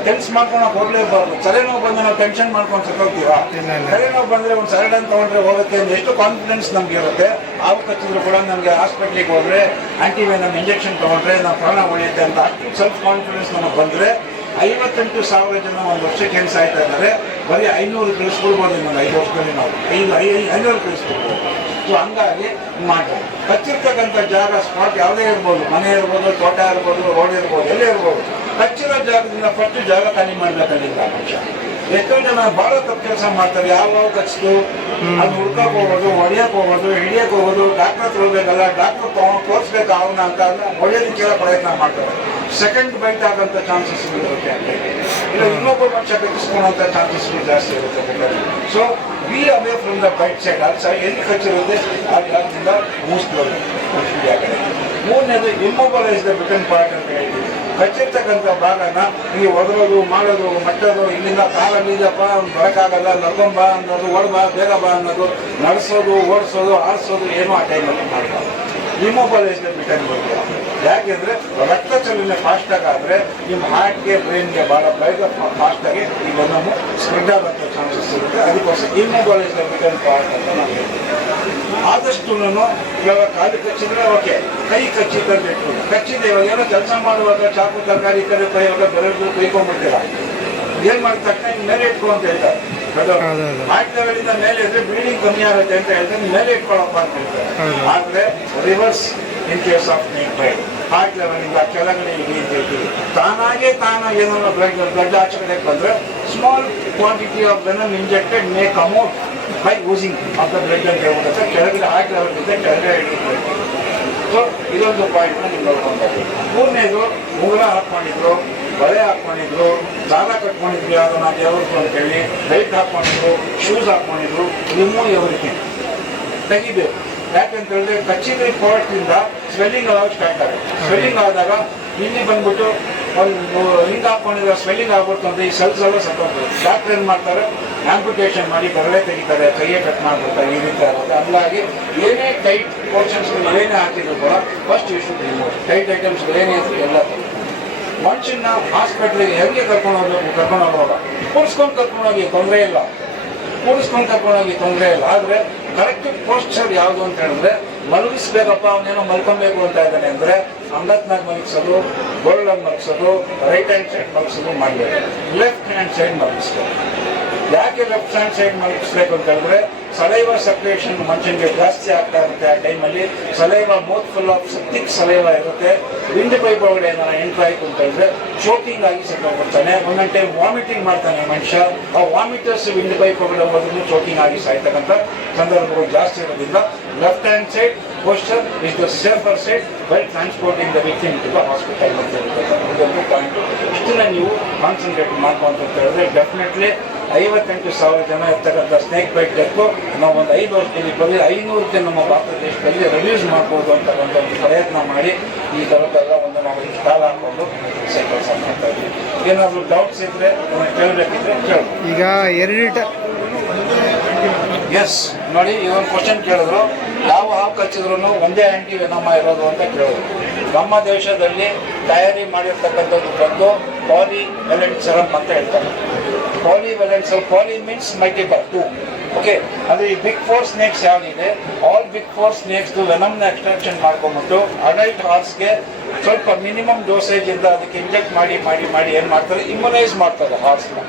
ಟೆನ್ಸ್ ಮಾಡ್ಕೊಂಡು ಹೋಗ್ಲೇಬಾರ್ದು. ತಲೆನೋವು ಬಂದು ನಾವು ಟೆನ್ಷನ್ ಮಾಡ್ಕೊಂಡು ಸತ್ತೋಗ್ತೀವಾ. ತಲೆನೋವು ಬಂದ್ರೆ ಒಂದು ಸರಡನ್ ತಗೊಂಡ್ರೆ ಹೋಗುತ್ತೆ. ಅಂತ ಎಷ್ಟು ಕಾನ್ಫಿಡೆನ್ಸ್ ನಮ್ಗೆ ಇರುತ್ತೆ? ಹಾವು ಕಚ್ಚಿದ್ರು ಕೂಡ ನಮಗೆ ಹಾಸ್ಪಿಟ್ಲಿಗೆ ಹೋದ್ರೆ ಆ್ಯಂಟಿವೈನಮ್ ಇಂಜೆಕ್ಷನ್ ತಗೊಂಡ್ರೆ ನಾವು ಪ್ರಾಣ ಉಳಿಯುತ್ತೆ ಅಂತ ಅಷ್ಟು ಸೆಲ್ಫ್ ಕಾನ್ಫಿಡೆನ್ಸ್ ನಮಗೆ ಬಂದ್ರೆ ಐವತ್ತೆಂಟು ಸಾವಿರ ಜನ ಒಂದು ವರ್ಷಕ್ಕೆ ಏನು ಸಾಯ್ತಾ ಇದ್ದಾರೆ? ಬರೀ ಐನೂರು ಕಳಿಸ್ಕೊಳ್ಬೋದು ಇನ್ನೊಂದು ಐದು ವರ್ಷದಲ್ಲಿ ನಾವು. ಐದು ಐ ಐ- ಐನೂರು ಕಳಿಸ್ಕೊಡ್ಬೋದು ಸೊ ಹಂಗಾಗಿ ಮಾಡಿ ಕಚ್ಚಿರ್ತಕ್ಕಂಥ ಜಾಗ ಸ್ಪಾಟ್ ಯಾವುದೇ ಇರ್ಬೋದು. ಮನೆ ಇರ್ಬೋದು ತೋಟ ಇರ್ಬೋದು ರೋಡ್ ಇರ್ಬೋದು ಎಲ್ಲೇ ಇರ್ಬೋದು. ಕಚ್ಚಿರೋ ಜಾಗದಿಂದ ಪ್ರತಿ ಜಾಗ ಖಾಲಿ ಮಾಡ್ಬೇಕಾಗಿಲ್ಲ. ಮನುಷ್ಯ ಎಷ್ಟೋ ಜನ ಬಹಳ ತಪ್ಪು ಕೆಲಸ ಮಾಡ್ತಾರೆ. ಯಾವ ಕಚ್ಚಿತು ಅದು ಹುಡ್ಕಕ್ ಹೋಗೋದು ಹೊಡಿಯಕ್ ಹೋಗೋದು ಹಿಡಿಯಕ್ ಹೋಗೋದು ಡಾಕ್ಟರ್ ಹತ್ರ ಹೋಗ್ಬೇಕಲ್ಲ ಡಾಕ್ಟರ್ ತಗೊಂಡು ತೋರಿಸ್ಬೇಕು ಅವನ ಅಂತ ಹೊಡೆಯೋದಕ್ಕೆಲ್ಲ ಪ್ರಯತ್ನ ಮಾಡ್ತಾರೆ. ಸೆಕೆಂಡ್ ಬೈಟ್ ಆಗಂತ ಚಾನ್ಸಸ್ ಇರುತ್ತೆ ಇಲ್ಲ ಇನ್ನೊಬ್ಬ ಪಕ್ಷ ಕಚ್ಚಿಸ್ಕೊಳ್ಳೋಂಥ ಚಾನ್ಸಸ್ ಜಾಸ್ತಿ ಇರುತ್ತೆ so be away from the bite side ಅದು ಸಹ ಎಲ್ಲಿ ಕಚ್ಚಿರುತ್ತೆ ಆ ಜಾಗದಿಂದ ಮೂಸ್ಕೊಳ್ಳೋದು ಮೂರನೇದು ಇಮ್ಮೊಬಲೈಸ್ ದ ಬಿಟನ್ ಪಾರ್ಟ್ ಅಂತ ಹೇಳ್ತೀವಿ. ಕಚ್ಚಿರ್ತಕ್ಕಂಥ ಭಾಗನ ನೀವು ಒದರೋದು, ಮಾಡೋದು, ಮಟ್ಟೋದು, ಇಲ್ಲಿಂದ ಕಾಲಲ್ಲಿದಪ್ಪ ಅವ್ನು ಬರೋಕ್ಕಾಗಲ್ಲ ನಡ್ಕೊಂಬ ಅನ್ನೋದು ಓಡ್ಬಾ ಬೇಗ ಬಾ ಅನ್ನೋದು, ನಡೆಸೋದು, ಓಡಿಸೋದು ಆರಿಸೋದು ಏನೂ ಆ ಟೈಮಲ್ಲಿ ಮಾಡಬಾರ್ದು. ನಿಮ್ಮ ದ ಬಿಟ್ಟು ಯಾಕೆಂದ್ರೆ ರಕ್ತ ಚಲನೆ ಫಾಸ್ಟಾಗಿ ಆದರೆ ನಿಮ್ಮ ಹಾರ್ಟ್ಗೆ ಬ್ರೈನ್ಗೆ ಬಹಳ ಬೇಗ ಫಾಸ್ಟಾಗಿ ಈ ವೆನಮು ಸ್ಪ್ರೆಡ್ ಆಗೋಂಥ ಚಾನ್ಸಸ್ ಇರುತ್ತೆ ಅದಕ್ಕೋಸ್ಕರ ಇಮ್ಮೊಬಲೈಸ್ ರಿಟರ್ನ್ ಪಾರ್ಟ್ ಅಂತ ನಾವು ಹೇಳ್ತೀನಿ ಆದಷ್ಟು ಇವಾಗ ಕಾಲು ಕಚ್ಚಿದ್ರೆ ಓಕೆ ಕೈ ಕಚ್ಚಿದ್ದಂತ ಇಟ್ಕೊಂಡು ಕಚ್ಚಿದೆ ಇವಾಗ ಏನೋ ಕೆಲಸ ಮಾಡುವಾಗ ಚಾಕು ತರಕಾರಿ ಕರೆ ಕಡೆ ಕೈ ಇವಾಗ ಬೆರಳು ಕೈಕೊಂಡ್ಬಿಡ್ತೀರ ಏನ್ ಮಾಡಿದ ತಕ್ಷಣ ಮೇಲೆ ಇಟ್ಕೊ ಅಂತ ಹೇಳ್ತಾರೆ. ಹಾರ್ಟ್ ಲೆವೆಲಿಂದ ಮೇಲೆ ಇದ್ರೆ ಬ್ಲೀಡಿಂಗ್ ಕಮ್ಮಿ ಆಗುತ್ತೆ ಅಂತ ಹೇಳ್ತಾರೆ ನೀನ್ ಮೇಲೆ ಇಟ್ಕೊಳಪ್ಪ ಅಂತ ಹೇಳ್ತಾರೆ. ಆದ್ರೆ reverse case of by heart ಲೆವೆಲಿಂದ ಕೆಳಗಡೆ ಹೇಳ್ತೀವಿ ತಾನಾಗೆ ತಾನಾಗಿ ಏನೋ ಬ್ಲಡ್ ಬ್ಲಡ್ ಆಚೆ ಬಂದರೆ small quantity of venom injected may come out by using of the blood ಅಂತ ಹೇಳ್ಬಿಡುತ್ತೆ ಕೆಳಗಡೆ ಹಾಕಿ ಇದೆ ಕೆಳಗಡೆ ಇಟ್ಟಿರ್ಬೇಕು ಸೊ ಇದೊಂದು ಪಾಯಿಂಟ್ ನೀವು ನೋಡ್ಕೊಂಡ್ಬರ್ರಿ ಮೂರನೇದು, ಮೂಲ ಹಾಕ್ಕೊಂಡಿದ್ರು ಬಳೆ ಹಾಕ್ಕೊಂಡಿದ್ರು ದಾರ ಕಟ್ಕೊಂಡಿದ್ರು ನಾವು ಯಾವ್ದು ಅಂತೇಳಿ ಬೆಲ್ಟ್ ಹಾಕ್ಕೊಂಡಿದ್ರು ಶೂಸ್ ಹಾಕೊಂಡಿದ್ರು ರಿಮೂವ್ ಎವ್ರಿಥಿಂಗ್. ತೆಗಿಬೇಕು. ಯಾಕಂತ ಹೇಳಿದ್ರೆ ಕಚ್ಚಿದ್ರೆ ಇಂದ ಸ್ವೆಲ್ಲಿಂಗ್ ಆಗೋಕೆ ಸ್ಟಾರ್ಟ್ ಆಗುತ್ತೆ. ಸ್ವೆಲ್ಲಿಂಗ್ ಆದಾಗ ಇಲ್ಲಿ ಬಂದ್ಬಿಟ್ಟು ಒಂದು ರಿಂಗ್ ಹಾಕೊಂಡಿರೋ ಸ್ವೆಲ್ಲಿಂಗ್ ಆಗ್ಬಿಡ್ತು ಅಂದ್ರೆ ಈ ಸೆಲ್ಸ್ ಎಲ್ಲ ಸತ್ತೋಗ್ತದೆ. ಡಾಕ್ಟರ್ ಏನು ಮಾಡ್ತಾರೆ? ಆಂಪುಟೇಷನ್ ಮಾಡಿ ಬರಲೇ ತೆಗಿತಾರೆ, ಕೈಯೇ ಕಟ್ ಮಾಡ್ಬಿಡ್ತಾರೆ ಈ ರೀತಿ ಆಗುತ್ತೆ ಹಂಗಾಗಿ ಏನೇ ಟೈಟ್ ಪೋರ್ಷನ್ಸ್ ಏನೇ ಹಾಕಿದ್ರು ಕೂಡ ಫಸ್ಟ್ ಇಶ್ಯೂ ಟೈಟ್ ಐಟಮ್ಸ್ ಏನೇ ಇದ್ರು ಎಲ್ಲ. ಮನುಷ್ಯನ ಹಾಸ್ಪಿಟ್ಲಿಗೆ ಹೆಂಗೆ ಕರ್ಕೊಂಡು ಹೋಗ್ಬೇಕು? ಕರ್ಕೊಂಡು ಹೋಗುವಾಗ. ಕೂರಿಸ್ಕೊಂಡು ಕರ್ಕೊಂಡು ಹೋಗಿ, ತೊಂದರೆ ಇಲ್ಲ. ಕೂರಿಸ್ಕೊಂಡು ಕರ್ಕೊಂಡೋಗಿ ತೊಂದರೆ ಇಲ್ಲ. ಆದರೆ ಕರೆಕ್ಟ್ ಪೋಸ್ಚರ್ ಯಾವುದು ಅಂತ ಹೇಳಿದ್ರೆ, ಮಲಗಿಸ್ಬೇಕಪ್ಪ, ಅವನೇನೋ ಮಲ್ಕೊಬೇಕು ಅಂತ ಇದ್ದಾನೆ ಅಂದ್ರೆ ಅಂಗತ್ನಾಗ ಮಲಗಿಸೋದು ಗೋಲ್ಡ್ ಮಲಗಿಸೋದು ರೈಟ್ ಹ್ಯಾಂಡ್ ಸೈಡ್ ಮಲಗಿಸೋದು ಮಾಡಬೇಕು. ಲೆಫ್ಟ್ ಹ್ಯಾಂಡ್ ಸೈಡ್ ಮಲಗಿಸ್ಬೇಕು. ಯಾಕೆ ಲೆಫ್ಟ್ ಹ್ಯಾಂಡ್ ಸೈಡ್ ಮಲಗಿಸ್ಬೇಕು ಅಂತ ಹೇಳಿದ್ರೆ, ಸಲೈವ ಸಪ್ರೇಷನ್ ಮನುಷ್ಯನಿಗೆ ಜಾಸ್ತಿ ಆಗ್ತಾ ಇರುತ್ತೆ ಆ ಟೈಮಲ್ಲಿ saliva mouth full of sick saliva ಇರುತ್ತೆ. ವಿಂಡ್ ಪೈಪ್ ಒಳಗಡೆ ಏನಾರ ಎಂಟ್ರ್ ಆಯ್ತು ಅಂತ ಹೇಳಿದ್ರೆ ಚೋಕಿಂಗ್ ಆಗಿ ಸತ್ತೋಗ್ಬಿಡ್ತಾನೆ. ಒಂದೊಂದು ಟೈಮ್ ವಾಮಿಟಿಂಗ್ ಮಾಡ್ತಾನೆ ಮನುಷ್ಯ. ಆ ವಾಮಿಟರ್ಸ್ ವಿಂಡ್ ಪೈಪ್ ಒಳಗಡೆ ಹೋದ್ರೂ ಶೋಕಿಂಗ್ ಆಗಿ ಸಾಯ್ತಕ್ಕಂಥ ಸಂದರ್ಭಗಳು ಜಾಸ್ತಿ ಇರೋದ್ರಿಂದ left hand side posture is the safer side by transporting the victim to the hospital ಅಂತ ಇದೊಂದು ಪಾಯಿಂಟ್ ಇಷ್ಟನ್ನ ನೀವು ಕಾನ್ಸಂಟ್ರೇಟ್ ಮಾಡ್ಕೊಂತ ಹೇಳಿದ್ರೆ ಡೆಫಿನೆಟ್ಲಿ ಐವತ್ತೆಂಟು ಸಾವಿರ ಜನ ಇರ್ತಕ್ಕಂಥ ಸ್ನೇಕ್ ಬೈಟ್ ಡೆಕ್ಕು ನಾವು ಒಂದು ಐದು ವರ್ಷದಲ್ಲಿ ಬರೀ ಐನೂರಕ್ಕೆ ನಮ್ಮ ಭಾರತ ದೇಶದಲ್ಲಿ ರಿಲೀಸ್ ಮಾಡ್ಬೋದು ಅಂತಕ್ಕಂಥ ಒಂದು ಪ್ರಯತ್ನ ಮಾಡಿ ಈ ಥರದ್ದೆಲ್ಲ ಒಂದು ನಾವು ಸ್ಟಾಲ್ ಹಾಕ್ಕೊಂಡು ಕೆಲಸ ಮಾಡ್ತಾ ಇದ್ದೀವಿ. ಏನಾದರೂ ಡೌಟ್ಸ್ ಇದ್ದರೆ ಕೇಳಬೇಕಿದ್ರೆ ಕೇಳಿ ಈಗ ಎರಡು ಎಸ್ ನೋಡಿ ಇದೊಂದು ಕ್ವಶನ್ ಕೇಳಿದ್ರು. ಯಾವ ಹಾವು ಕಚ್ಚಿದ್ರು ಒಂದೇ ಆ್ಯಂಟಿ ವಿನಮ ಇರೋದು ಅಂತ ಕೇಳಿದ್ರು. ನಮ್ಮ ದೇಶದಲ್ಲಿ ತಯಾರಿ ಮಾಡಿರ್ತಕ್ಕಂಥದ್ದು ಬಂದು ಪಾಲಿ ವೆಲೆಂಟ್ ಸರಮ್ ಅಂತ ಹೇಳ್ತಾರೆ. Polyvalent serum poly means multiple to okay ಅಂದರೆ ಈ ಬಿಗ್ ಫೋರ್ ಸ್ನೇಕ್ಸ್ ಯಾವಿದೆ ಆಲ್ ಬಿಗ್ ಫೋರ್ ಸ್ನೇಕ್ಸ್ದು ವೆನಮ್ನ ಎಕ್ಸ್ಟ್ರಾಕ್ಷನ್ ಮಾಡ್ಕೊಂಬಿಟ್ಟು ಅಡಲ್ಟ್ ಹಾರ್ಸ್ಗೆ ಸ್ವಲ್ಪ ಮಿನಿಮಮ್ ಡೋಸೇಜ್ ಇಂದ ಅದಕ್ಕೆ ಇಂಜೆಕ್ಟ್ ಮಾಡಿ ಮಾಡಿ ಮಾಡಿ ಏನು ಮಾಡ್ತಾರೆ? ಇಮ್ಯುನೈಸ್ ಮಾಡ್ತಾರೆ ಹಾರ್ಸ್ನ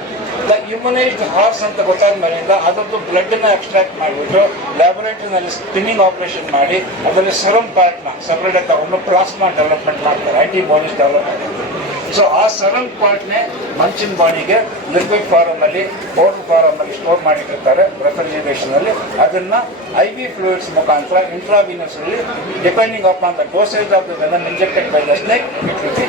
ದ ಇಮ್ಯುನೈಸ್ಡ್ ಹಾರ್ಸ್ ಅಂತ ಗೊತ್ತಾದ ಮೇಲಿಂದ ಅದರದ್ದು ಬ್ಲಡ್ನ ಎಕ್ಸ್ಟ್ರಾಕ್ಟ್ ಮಾಡಿಬಿಟ್ಟು ಲ್ಯಾಬೊರೇಟರಿನಲ್ಲಿ ಸ್ಪಿನ್ನಿಂಗ್ ಆಪರೇಷನ್ ಮಾಡಿ, ಅದರಲ್ಲಿ ಸರಮ್ ಪಾರ್ಟ್ನ ಸಪ್ರೇಟ್ ತಗೊಂಡು ಪ್ಲಾಸ್ಮಾ ಡೆವಲಪ್ಮೆಂಟ್ ಮಾಡ್ತಾರೆ ಆಂಟಿಬಾಡೀಸ್ ಡೆವಲಪ್ ಮಾಡ್ತಾರೆ. ಸೊ ಆ ಸರನ್ ಪಾರ್ಟ್ನೇ ಮಂಚಿನ ಬಾಣಿಗೆ ಲಿಕ್ವಿಡ್ ಫಾರಮಲ್ಲಿ ಪೌಡರ್ ಫಾರಮಲ್ಲಿ ಸ್ಟೋರ್ ಮಾಡಿಟ್ಟಿರ್ತಾರೆ ರೆಫ್ರಿಜರೇಷನಲ್ಲಿ ಅದನ್ನು ಐ ವಿ ಫ್ಲೂಯಿಡ್ಸ್ ಮುಖಾಂತರ ಇಂಟ್ರಾವಿನಸ್ ಅಲ್ಲಿ depending upon the dosage of the injected by the snake it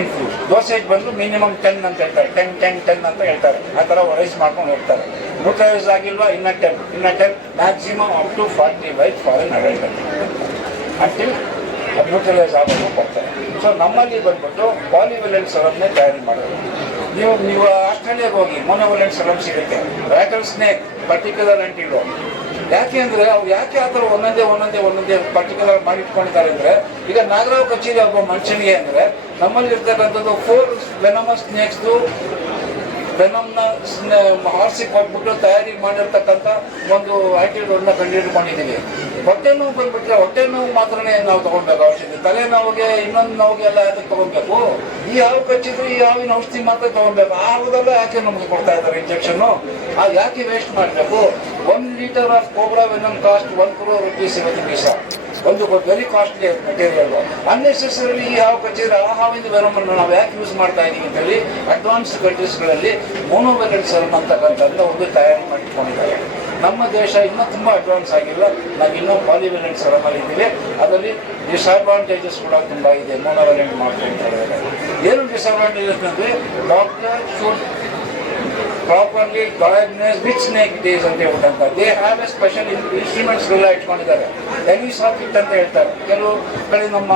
infuse dosage ಬಂದು ಮಿನಿಮಮ್ ಟೆನ್ ಅಂತ ಹೇಳ್ತಾರೆ. ಟೆನ್ ಟೆನ್ ಟೆನ್ ಅಂತ ಹೇಳ್ತಾರೆ. ಆ ಥರ ರೈಸ್ ಮಾಡ್ಕೊಂಡು ಹೋಗ್ತಾರೆ. ನ್ಯೂಟ್ರಲೈಸ್ ಆಗಿಲ್ವಾ? ಇನ್ನ ಟೆನ್ ಇನ್ನ ten maximum up to forty weight for an adult until ಅದು ನ್ಯೂಟ್ರಲೈಸ್ ಆಗೋದು ಕೊಡ್ತಾರೆ ಸೊ ನಮ್ಮಲ್ಲಿ ಬಂದ್ಬಿಟ್ಟು ಪಾಲಿವೆಲೆಂಟ್ ಸರಮ್ನೇ ತಯಾರಿ ಮಾಡೋದು. ನೀವು ನೀವು ಆಸ್ಟ್ರೇಲಿಯಾಗೆ ಹೋಗಿ ಮೊನೋವೆಲೆಂಟ್ ಸರಮ್ ಸಿಗುತ್ತೆ. ರ್ಯಾಟಲ್ ಸ್ನೇಕ್ ಪರ್ಟಿಕ್ಯುಲರ್ ಅಂಟಿಲು ಯಾಕೆ ಅಂದರೆ ಅವ್ರು ಯಾಕೆ ಆ ಥರ ಒಂದೊಂದೇ ಒಂದೊಂದೇ ಒಂದೊಂದೇ ಪರ್ಟಿಕ್ಯುಲರ್ ಮಾಡಿಟ್ಕೊಂಡಿದ್ದಾರೆ ಅಂದರೆ, ಈಗ ನಾಗರಾವ್ ಕಚೇರಿ ಒಬ್ಬ ಮನುಷ್ಯನಿಗೆ ಅಂದರೆ ನಮ್ಮಲ್ಲಿ ಇರ್ತಕ್ಕಂಥದ್ದು ಫೋರ್ ವೆನಮಸ್ ಸ್ನೇಕ್ಸ್ದು ವೆನಮ್ನ ಹಾರ್ಸಿ ಕೊಟ್ಬಿಟ್ಟು ತಯಾರಿ ಮಾಡಿರ್ತಕ್ಕಂಥ ಒಂದು ಆ್ಯಂಟಿಡೋಡ್ನ ಕಂಡುಹಿಡ್ಕೊಂಡಿದ್ದೀವಿ ಹೊಟ್ಟೆ ನೋವು ಬಂದ್ಬಿಟ್ರೆ ಹೊಟ್ಟೆ ನೋವು ಮಾತ್ರನೇ ನಾವು ತಗೊಳ್ಬೇಕು ಔಷಧಿ. ತಲೆ ನೋವಿಗೆ, ಇನ್ನೊಂದು ನೋವಿಗೆ ಎಲ್ಲ ಯಾಕೆ ತಗೊಳ್ಬೇಕು? ಈ ಹಾವು ಕಚ್ಚಿದ್ರೆ ಈ ಹಾವಿನ ಔಷಧಿ ಮಾತ್ರ ತಗೊಳ್ಬೇಕು. ಆ ಯಾಕೆ ನಮ್ಗೆ ಕೊಡ್ತಾ ಇದ್ದಾರೆ ಇಂಜೆಕ್ಷನ್ನು ಆ ಯಾಕೆ ವೇಸ್ಟ್ ಮಾಡಬೇಕು? One litre of cobra venom cost one crore rupees ಇವತ್ತು ದಿವಸ. ಒಂದು ವೆರಿ ಕಾಸ್ಟ್ಲಿ ಮೆಟೀರಿಯಲ್ ಅನ್ನೆಸೆಸರಿ ಈ ಹಾವು ಕಚ್ಚಿದ್ರೆ ಆ ಹಾವಿನ ವೆನಮನ್ನು ನಾವು ಯಾಕೆ ಯೂಸ್ ಮಾಡ್ತಾ ಇದೀವಿ ಅಂತೇಳಿ ಅಡ್ವಾನ್ಸ್ ಕಂಟ್ರೀಸ್ಗಳಲ್ಲಿ ಮೋನೋವೆಲೆಂಟ್ ಸರಮ್ ಅಂತಕ್ಕಂಥದ್ದು ಒಂದು ತಯಾರಿ ಮಾಡಿಕೊಂಡಿದ್ದಾರೆ ನಮ್ಮ ದೇಶ ಇನ್ನೂ ತುಂಬ ಅಡ್ವಾನ್ಸ್ ಆಗಿಲ್ಲ. ನಾವು ಇನ್ನೂ ಪಾಲಿವೆಲೆಂಟ್ ಸರಮಲ್ಲಿ ಇದ್ದೀವಿ. ಅದರಲ್ಲಿ ಡಿಸ್ಅಡ್ವಾಂಟೇಜಸ್ ಕೂಡ ತುಂಬ ಇದೆ. ಮೋನೋವೆಲೆಂಟ್ ಮಾಡ್ತಾ ಇದ್ದಾರೆ. ಏನು ಡಿಸ್ಅಡ್ವಾಂಟೇಜಸ್ ಅಂದರೆ doctor should properly diagnose which neck days ಅಂತ ಹೇಳ್ಬಿಟ್ಟಂತ. ದೇ ಹ್ಯಾವ್ ಎ ಸ್ಪೆಷಲ್ ಇನ್ಸ್ಟ್ರೂಮೆಂಟ್ಸ್ಗಳೆಲ್ಲ ಇಟ್ಕೊಂಡಿದ್ದಾರೆ. ಎನಿಸಾಕಿಟ್ ಅಂತ ಹೇಳ್ತಾರೆ. ಕೆಲವು ಕಡೆ ನಮ್ಮ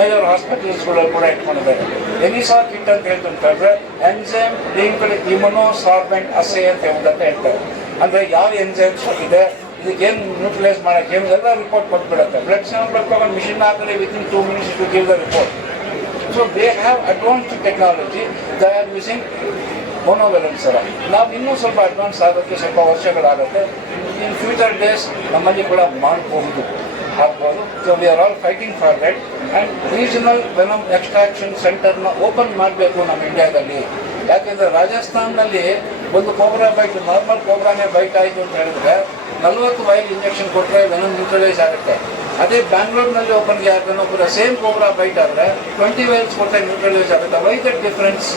ಮೇಜರ್ ಹಾಸ್ಪಿಟಲ್ಸ್ಗಳಲ್ಲಿ ಕೂಡ ಇಟ್ಕೊಂಡಿದ್ದಾರೆ. ಎನಿಸಾಕಿಟ್ ಅಂತ ಹೇಳ್ತಂತಂದ್ರೆ enzyme linked immunosorbent assay ಅಂತ ಹೇಳ್ಬಿಟ್ಟಂತ ಹೇಳ್ತಾರೆ. ಅಂದರೆ ಯಾವ ಎನ್ಸೈಮ್ಸ್ ಇದೆ ಇದಕ್ಕೇನು ನ್ಯೂಟ್ರಲೈಸ್ ಮಾಡೋಕ್ಕೆ ಏನು ಎಲ್ಲ ರಿಪೋರ್ಟ್ ಕೊಟ್ಬಿಡುತ್ತೆ. ಬ್ಲಡ್ ಸ್ಯಾಂಪಲ್ ತಗೊಂಡು ಮಿಷಿನ್ ಆದರೆ within two minutes to give the report so they have advanced technology they are using monovalence ಅಲ್ಲ ನಾವು ಇನ್ನೂ ಸ್ವಲ್ಪ ಅಡ್ವಾನ್ಸ್ ಆಗೋಕ್ಕೆ ಸ್ವಲ್ಪ ವರ್ಷಗಳಾಗುತ್ತೆ. ಇನ್ ಫ್ಯೂಚರ್ ಡೇಸ್ ನಮ್ಮಲ್ಲಿ ಕೂಡ ಮಾಡಬಹುದು. ಆಗ್ಬೋದು. So we are all fighting for that and regional venom extraction ಸೆಂಟರ್ನ open ಮಾಡಬೇಕು ನಮ್ಮ ಇಂಡಿಯಾದಲ್ಲಿ ಯಾಕೆಂದರೆ ರಾಜಸ್ಥಾನ್ನಲ್ಲಿ ಒಂದು ಕೋಬ್ರಾ ಬೈಟ್ ನಾರ್ಮಲ್ ಕೋಬ್ರಾನೇ ಬೈಟ್ ಆಯಿತು ಅಂತ ಹೇಳಿದ್ರೆ ನಲ್ವತ್ತು ವೈಲ್ ಇಂಜೆಕ್ಷನ್ ಕೊಟ್ಟರೆ ವೆನಮ್ ನ್ಯೂಟ್ರಲೈಸ್ ಆಗುತ್ತೆ. ಅದೇ ಬ್ಯಾಂಗ್ಳೂರ್ನಲ್ಲಿ ಓಪನ್ಗೆ ಯಾರನ್ನ ಒಬ್ಬರ ಸೇಮ್ ಕೋಬ್ರಾ ಬೈಟ್ ಆದರೆ ಟ್ವೆಂಟಿ ವೈಲ್ಸ್ ಕೊಟ್ಟರೆ ನ್ಯೂಟ್ರಲೈಸ್ ಆಗುತ್ತೆ. Why that difference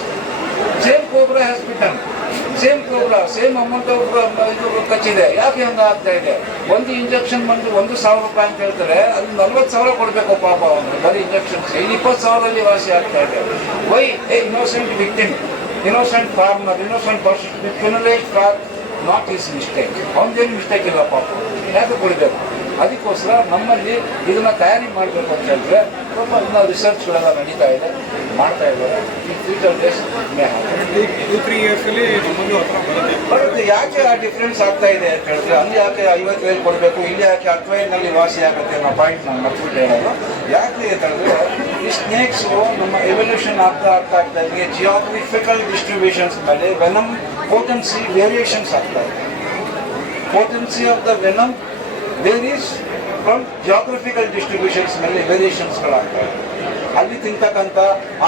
same cobra has same cobra same amount ಇದು ಕಚ್ಚಿದೆ. ಯಾಕೆ ಹಂಗೆ ಆಗ್ತಾ ಇದೆ? ಒಂದು ಇಂಜೆಕ್ಷನ್ ಬಂದು ಒಂದು ಸಾವಿರ ರೂಪಾಯಿ ಅಂತ ಹೇಳ್ತಾರೆ ಅದು ನಲ್ವತ್ತು ಸಾವಿರ ಕೊಡಬೇಕು ಪಾಪ ಅವನು. ಬರೀ ಇಂಜೆಕ್ಷನ್ಸ್ ಇಲ್ಲಿ ಇಪ್ಪತ್ತು ಸಾವಿರದಲ್ಲಿ ವಾಸಿ ಆಗ್ತಾ ಇದೆ. Why a innocent victim innocent farmer innocent person criminalise for not is mistake ಅವನದೇನು mistake ಇಲ್ಲ ಪಾಪ. ಯಾಕೆ ಕೊಡಬೇಕು? ಅದಕ್ಕೋಸ್ಕರ ನಮ್ಮಲ್ಲಿ ಇದನ್ನ ತಯಾರಿ ಮಾಡಬೇಕು ಅಂತ ಹೇಳಿದ್ರೆ ಸ್ವಲ್ಪ ಇನ್ನೂ ರಿಸರ್ಚ್ಗಳೆಲ್ಲ ನಡೀತಾ ಇದೆ. ಮಾಡ್ತಾ ಇದ್ದಾರೆ. ಈ future days may two three ಇಯರ್ಸಲ್ಲಿ ನಮ್ಮದು ಹತ್ರ ಬರುತ್ತೆ. ಬರುತ್ತೆ ಯಾಕೆ ಆ ಡಿಫ್ರೆನ್ಸ್ ಆಗ್ತಾ ಇದೆ ಅಂತ ಹೇಳಿದ್ರೆ ಅಲ್ಲಿ ಯಾಕೆ ಐವತ್ತು ವೇಲ್ ಕೊಡಬೇಕು ಇಲ್ಲಿ ಯಾಕೆ ಹತ್ತು ವಾಸಿ ಆಗುತ್ತೆ ಅನ್ನೋ ಪಾಯಿಂಟ್ ನಾನು ಮರ್ತ್ಬಿಟ್ಟು ಹೇಳೋದು ಯಾಕೆ ಅಂತ ಹೇಳಿದ್ರೆ ಈ ಸ್ನೇಕ್ಸು ನಮ್ಮ ಎವಲ್ಯೂಷನ್ ಆಗ್ತಾ ಆಗ್ತಾ ಆಗ್ತಾ ಇದೆ. ಜಿಯೋಗ್ರಫಿಕಲ್ ಡಿಸ್ಟ್ರಿಬ್ಯೂಷನ್ಸ್ ಮೇಲೆ ವೆನಮ್ ಪೋಟೆನ್ಸಿ ವೇರಿಯೇಷನ್ಸ್ ಆಗ್ತಾ ಇದೆ. Potency of the venom varies from geographical distributions ಮೇಲೆ ವೇರಿಯೇಷನ್ಸ್ಗಳಾಗ್ತಾ ಇದೆ ಅಲ್ಲಿ ತಿಂತಕ್ಕಂಥ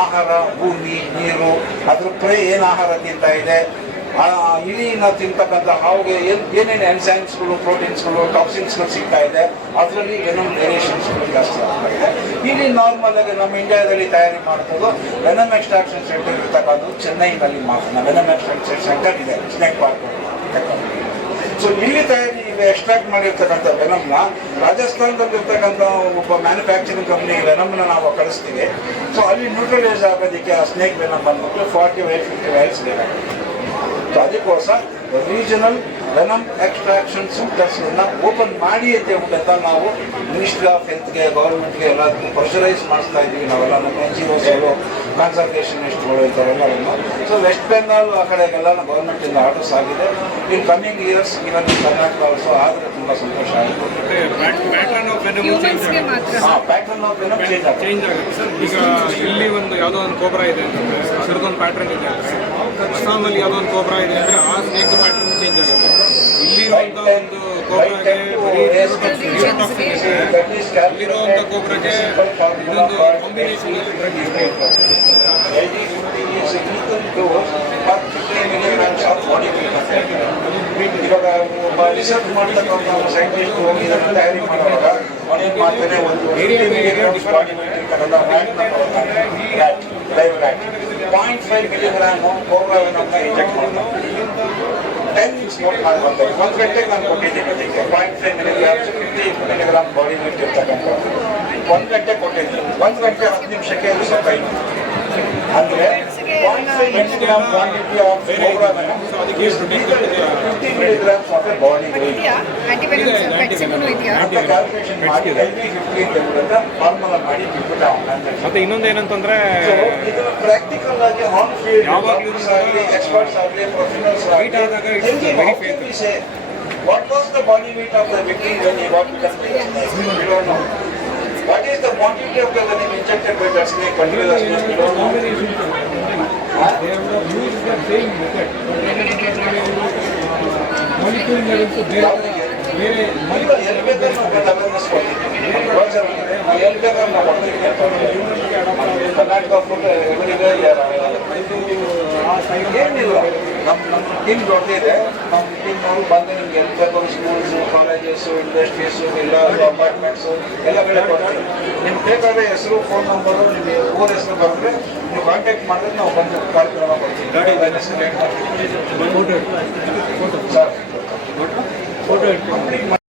ಆಹಾರ, ಭೂಮಿ, ನೀರು, ಅದ್ರ ಪ್ರೇ ಏನು ಆಹಾರ ತಿಂತಾ ಇದೆ ಇಲಿನ ತಿಂತಕ್ಕಂಥ ಹಾವಿಗೆ ಏನ್, ಏನೇನು ಎನ್ಸೈಮ್ಸ್ಗಳು ಪ್ರೋಟೀನ್ಸ್ಗಳು ಟಾಕ್ಸಿನ್ಸ್ಗಳು ಸಿಗ್ತಾ ಇದೆ, ಅದರಲ್ಲಿ ವೆನಮ್ ವೇರಿಯೇಷನ್ಸ್ಗಳು ಜಾಸ್ತಿ ಆಗ್ತಾ ಇದೆ. ಇಲ್ಲಿ ನಾರ್ಮಲ್ ಆಗಿ ನಮ್ಮ ಇಂಡಿಯಾದಲ್ಲಿ ತಯಾರಿ ಮಾಡ್ಬೋದು ವೆನಮ್ ಎಕ್ಸ್ಟ್ರಾಕ್ಷನ್ ಸೆಂಟರ್ ಇರ್ತಕ್ಕಂಥದ್ದು ಚೆನ್ನೈನಲ್ಲಿ ಮಾತ್ರ. ವೆನಮ್ ಎಕ್ಸ್ಟ್ರಾಕ್ಷನ್ ಸೆಂಟರ್ ಇದೆ ಸ್ನೇಕ್ ಪಾರ್ಕ್ ಸೊ ಇಲ್ಲಿ ತಯಾರಿ ಎಕ್ಸ್ಟ್ರಾಕ್ಟ್ ಮಾಡಿರ್ತಕ್ಕಂಥ ವೆನಮ್ನ ರಾಜಸ್ಥಾನದಲ್ಲಿ ಇರ್ತಕ್ಕಂಥ ಒಬ್ಬ ಮ್ಯಾನುಫ್ಯಾಕ್ಚರಿಂಗ್ ಕಂಪ್ನಿ ವೆನಮ್ನ ನಾವು ಕಳಿಸ್ತೀವಿ. ಸೊ ಅಲ್ಲಿ ನ್ಯೂಟ್ರಲೈಸ್ ಆಗೋದಕ್ಕೆ ಆ ಸ್ನೇಕ್ ವೆನಮ್ ಬಂದ್ಬಿಟ್ಟು ಫಾರ್ಟಿ ವೈ ಫಿಫ್ಟಿ ವೈಲ್ಸ್ ಬೇಕಾಗುತ್ತೆ ಸೊ ಅದಕ್ಕೋಸ್ಕರ ರೀಜನಲ್ ವೆನಮ್ ಎಕ್ಸ್ಟ್ರಾಕ್ಷನ್ ಸೆಂಟರ್ಸ್ಗಳನ್ನ ಓಪನ್ ಮಾಡಿ ಅಂತ ಹೇಳ್ಬಿಟ್ಟು ನಾವು ಮಿನಿಸ್ಟ್ರಿ ಆಫ್ ಹೆಲ್ತ್ಗೆ ಗೌರ್ಮೆಂಟ್ಗೆ ಎಲ್ಲದಕ್ಕೂ ಪ್ರೆಷರೈಸ್ ಮಾಡಿಸ್ತಾ ಇದ್ದೀವಿ. ನಾವೆಲ್ಲ ನಮ್ಮ ಎನ್ ಜಿ ಒಸ್ಗಳು ಕನ್ಸಲ್ಟೇಷನಿಸ್ಟ್ಗಳು ಅದನ್ನು ಸೊ ವೆಸ್ಟ್ ಬೆಂಗಾಲ್ ಆ ಕಡೆಗೆಲ್ಲ ಗೌರ್ಮೆಂಟಿಂದ ಆರ್ಡರ್ಸ್ ಆಗಿದೆ. In coming years even Karnataka also ಆದರೆ ತುಂಬ ಸಂತೋಷ ಆಯಿತು ಮತ್ತೆ ಪ್ಯಾಟರ್ನ್ ಆಫ್ ಚೇಂಜ್ ಮಾತ್ರ. ಹಾಂ ಪ್ಯಾಟರ್ನ್ ಆಫ್ ವೆನಮ್ ಚೇಂಜ್ ಆಗುತ್ತೆ. ಈಗ ಇಲ್ಲಿ ಒಂದು ಯಾವುದೋ ಒಂದು ಕೋಬ್ರಾ ಇದೆ ಅಂತಂದ್ರೆ ಅದರದ್ದೊಂದು ಪ್ಯಾಟರ್ನ್ ಇದೆ ಅಸ್ಸಾಮಲ್ಲಿ ಯಾವುದೋ ಒಂದು ಕೋಬ್ರಾ ಇದೆ ಅಂದರೆ ಒಂದು ಸ್ನೇಕ್ ಪ್ಯಾಟರ್ನ್ ಚೇಂಜ್ ಆಗುತ್ತೆ ಇಲ್ಲಿರುವಂಥ ಒಂದು ಕೋಬ್ರಾಗೆ ಬರೀ ನ್ಯೂರೋಟಾಕ್ಸಿನ್ ಇದೆ ಅಲ್ಲಿರುವಂಥ ಕೋಬ್ರಾಗೆ ಇನ್ನೊಂದು ಕಾಂಬಿನೇಷನ್ ಡ್ರಗ್ ಇದೆ ಇವಾಗ ರಿಸರ್ಚ್ ಮಾಡ್ತಕ್ಕಂಥ ಒಂದು ಸೈಂಟಿಸ್ಟ್ ಹೋಗಿ ಇದನ್ನು ತಯಾರಿ ಮಾಡುವಾಗ ಅವನೇನು ಲೈವ್ ಒಂದು ಪಾಯಿಂಟ್ ಫೈವ್ ಮಿಲಿಗ್ರಾಮ್ ಕೋಬ್ರಾವನ್ನು ಇಂಜೆಕ್ಟ್ ಮಾಡ್ತಾರೆ ಟೆನ್ ಸ್ಮೋಕ್ ಮಾಡಿ ಬರ್ತದೆ ಒಂದು ಗಂಟೆಗೆ ನಾನು ಕೊಟ್ಟಿದ್ದೀನಿ ಅದಕ್ಕೆ point five milligram fifty milligram body weight ಇರ್ತಕ್ಕಂಥದ್ದು ಒಂದು ಗಂಟೆ ಕೊಟ್ಟಿದ್ದೀನಿ ಒಂದು ಗಂಟೆ ಹತ್ತು ನಿಮಿಷಕ್ಕೆ ಅದು ಸ್ವಲ್ಪ ಇದೆ ಅಂದರೆ point quantity of fifty milligrams of a body calculation ಮಾಡಿ ಎಲ್ ಅಂತ ಫಾರ್ಮುಲಾ ಮಾಡಿ ಬಿಟ್ಬಿಟ್ಟು ಮತ್ತೆ ಇನ್ನೊಂದು ಏನಂತಂದ್ರೆ ಇದು ಪ್ರಾಕ್ಟಿಕಲ್ ಆಗಿ ಆನ್ ಫೀಲ್ಡ್ ಆಗಲಿ ಎಕ್ಸ್ಪರ್ಟ್ಸ್ ಆಗಲಿ ಪ್ರೊಫೆಷನಲ್ಸ್ ಆಗಲಿ the victim when you what become we don't know what is the quantity of the when injected by that snake particular snake we don't know ಬೇರೆ ಇಲ್ಲ ಎಲ್ಲಿ ಬೇಕಾದ್ರೂ ನಾವು ಅವೇರ್ನೆಸ್ ಕೊಡ್ತೀವಿ ಗೋಚರ ಅಂದ್ರೆ ನಾವು ಎಲ್ಲಿ ಬೇಕಾದ್ರೂ ನಾವು ಕೊಡ್ತೀವಿ ಅಂತ ಹೇಳ್ತೀವಿ. ಕರ್ನಾಟಕ ಫುಡ್ ಎವರಿಗೆ ಏನಿಲ್ಲ ನಮ್ಮ ನಮ್ಮ ಟೀಮ್ ದೊಡ್ಡದಿದೆ ನಮ್ಮ ಟೀಮ್ ಟೀಮ್ನವರು ಬಂದು ನಿಮ್ಗೆ ಎಲ್ಲಿ ಬೇಕು ಸ್ಕೂಲ್ಸು ಕಾಲೇಜಸ್ಸು ಇಂಡಸ್ಟ್ರೀಸು ಇಲ್ಲ ಅಪಾರ್ಟ್ಮೆಂಟ್ಸು ಎಲ್ಲ ಕಡೆ ಕೊಡ್ತೀವಿ ನಿಮ್ಗೆ ಬೇಕಾದ್ರೆ ಹೆಸರು ಫೋನ್ ನಂಬರು ನಿಮಗೆ ಊರ ಹೆಸರು ಬರೆದ್ರೆ ನೀವು ಕಾಂಟ್ಯಾಕ್ಟ್ ಮಾಡಿದ್ರೆ ನಾವು ಬಂದು ಕಾರ್ಯಕ್ರಮ ಕೊಡ್ತೀವಿ. ಗಾಡಿ ಹೆಸರು ಸರ್. ಫೋಟೋ